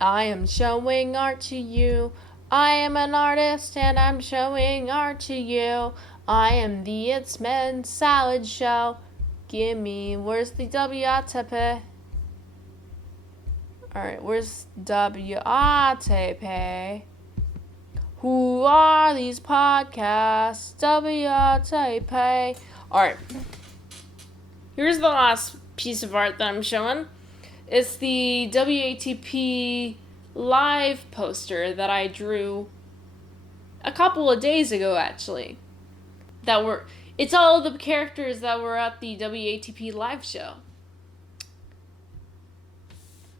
I am showing art to you. I am an artist and I'm showing art to you. I am the Itsmintsalad Show. Gimme, where's the WATP? Alright, where's WATP? Who are these podcasts? WATP. Alright. Here's the last piece of art that I'm showing. It's the WATP live poster that I drew a couple of days ago, actually. It's all the characters that were at the WATP live show.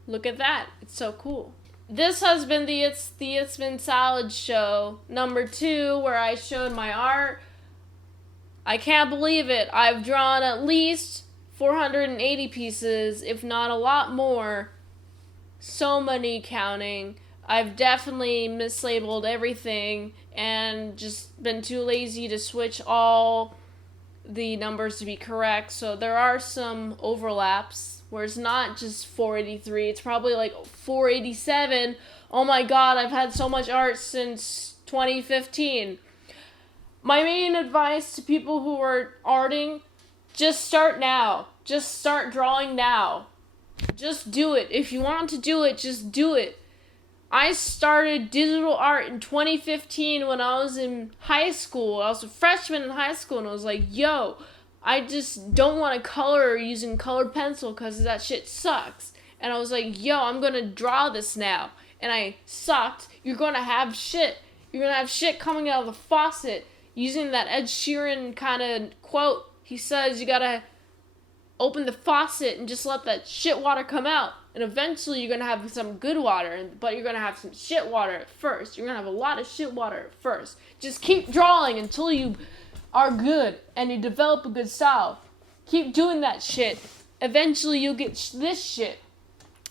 Look at that. It's so cool. This has been the Itsmintsalad Show number 2, where I showed my art. I can't believe it. I've drawn at least 480 pieces, if not a lot more. So many counting. I've definitely mislabeled everything and just been too lazy to switch all the numbers to be correct. So there are some overlaps where it's not just 483, it's probably like 487. Oh my god, I've had so much art since 2015. My main advice to people who are arting, just start now. Just start drawing now. Just do it. If you want to do it, just do it. I started digital art in 2015 when I was in high school. I was a freshman in high school, and I was like, yo, I just don't want to color using colored pencil because that shit sucks. And I was like, yo, I'm going to draw this now. And I sucked. You're going to have shit. You're going to have shit coming out of the faucet. Using that Ed Sheeran kind of quote, he says you got to open the faucet and just let that shit water come out. And eventually you're going to have some good water, but you're going to have some shit water at first. You're going to have a lot of shit water at first. Just keep drawing until you are good and you develop a good style. Keep doing that shit. Eventually you'll get this shit.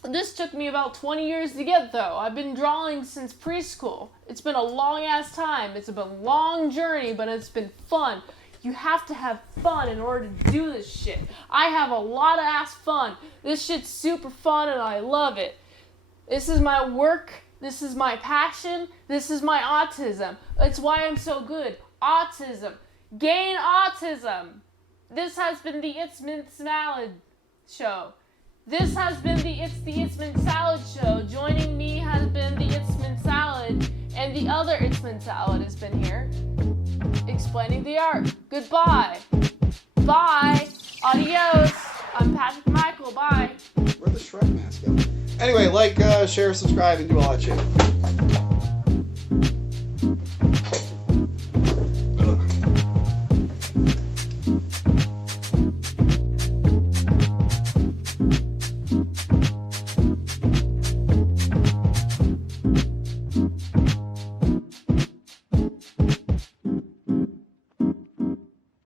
This took me about 20 years to get, though. I've been drawing since preschool. It's been a long-ass time. It's been a long journey, but it's been fun. You have to have fun in order to do this shit. I have a lot of ass fun. This shit's super fun and I love it. This is my work. This is my passion. This is my autism. It's why I'm so good. Autism. Gain autism. This has been the Itsmintsalad Show. This has been the Itsmintsalad Show. Joining me has been the Itsmintsalad, and the other Itsmintsalad has been here, explaining the art. Goodbye. Bye. Adios. I'm Patrick Michael. Bye. Where'd the Shrek mask go? Anyway, like, share, subscribe, and do all that shit.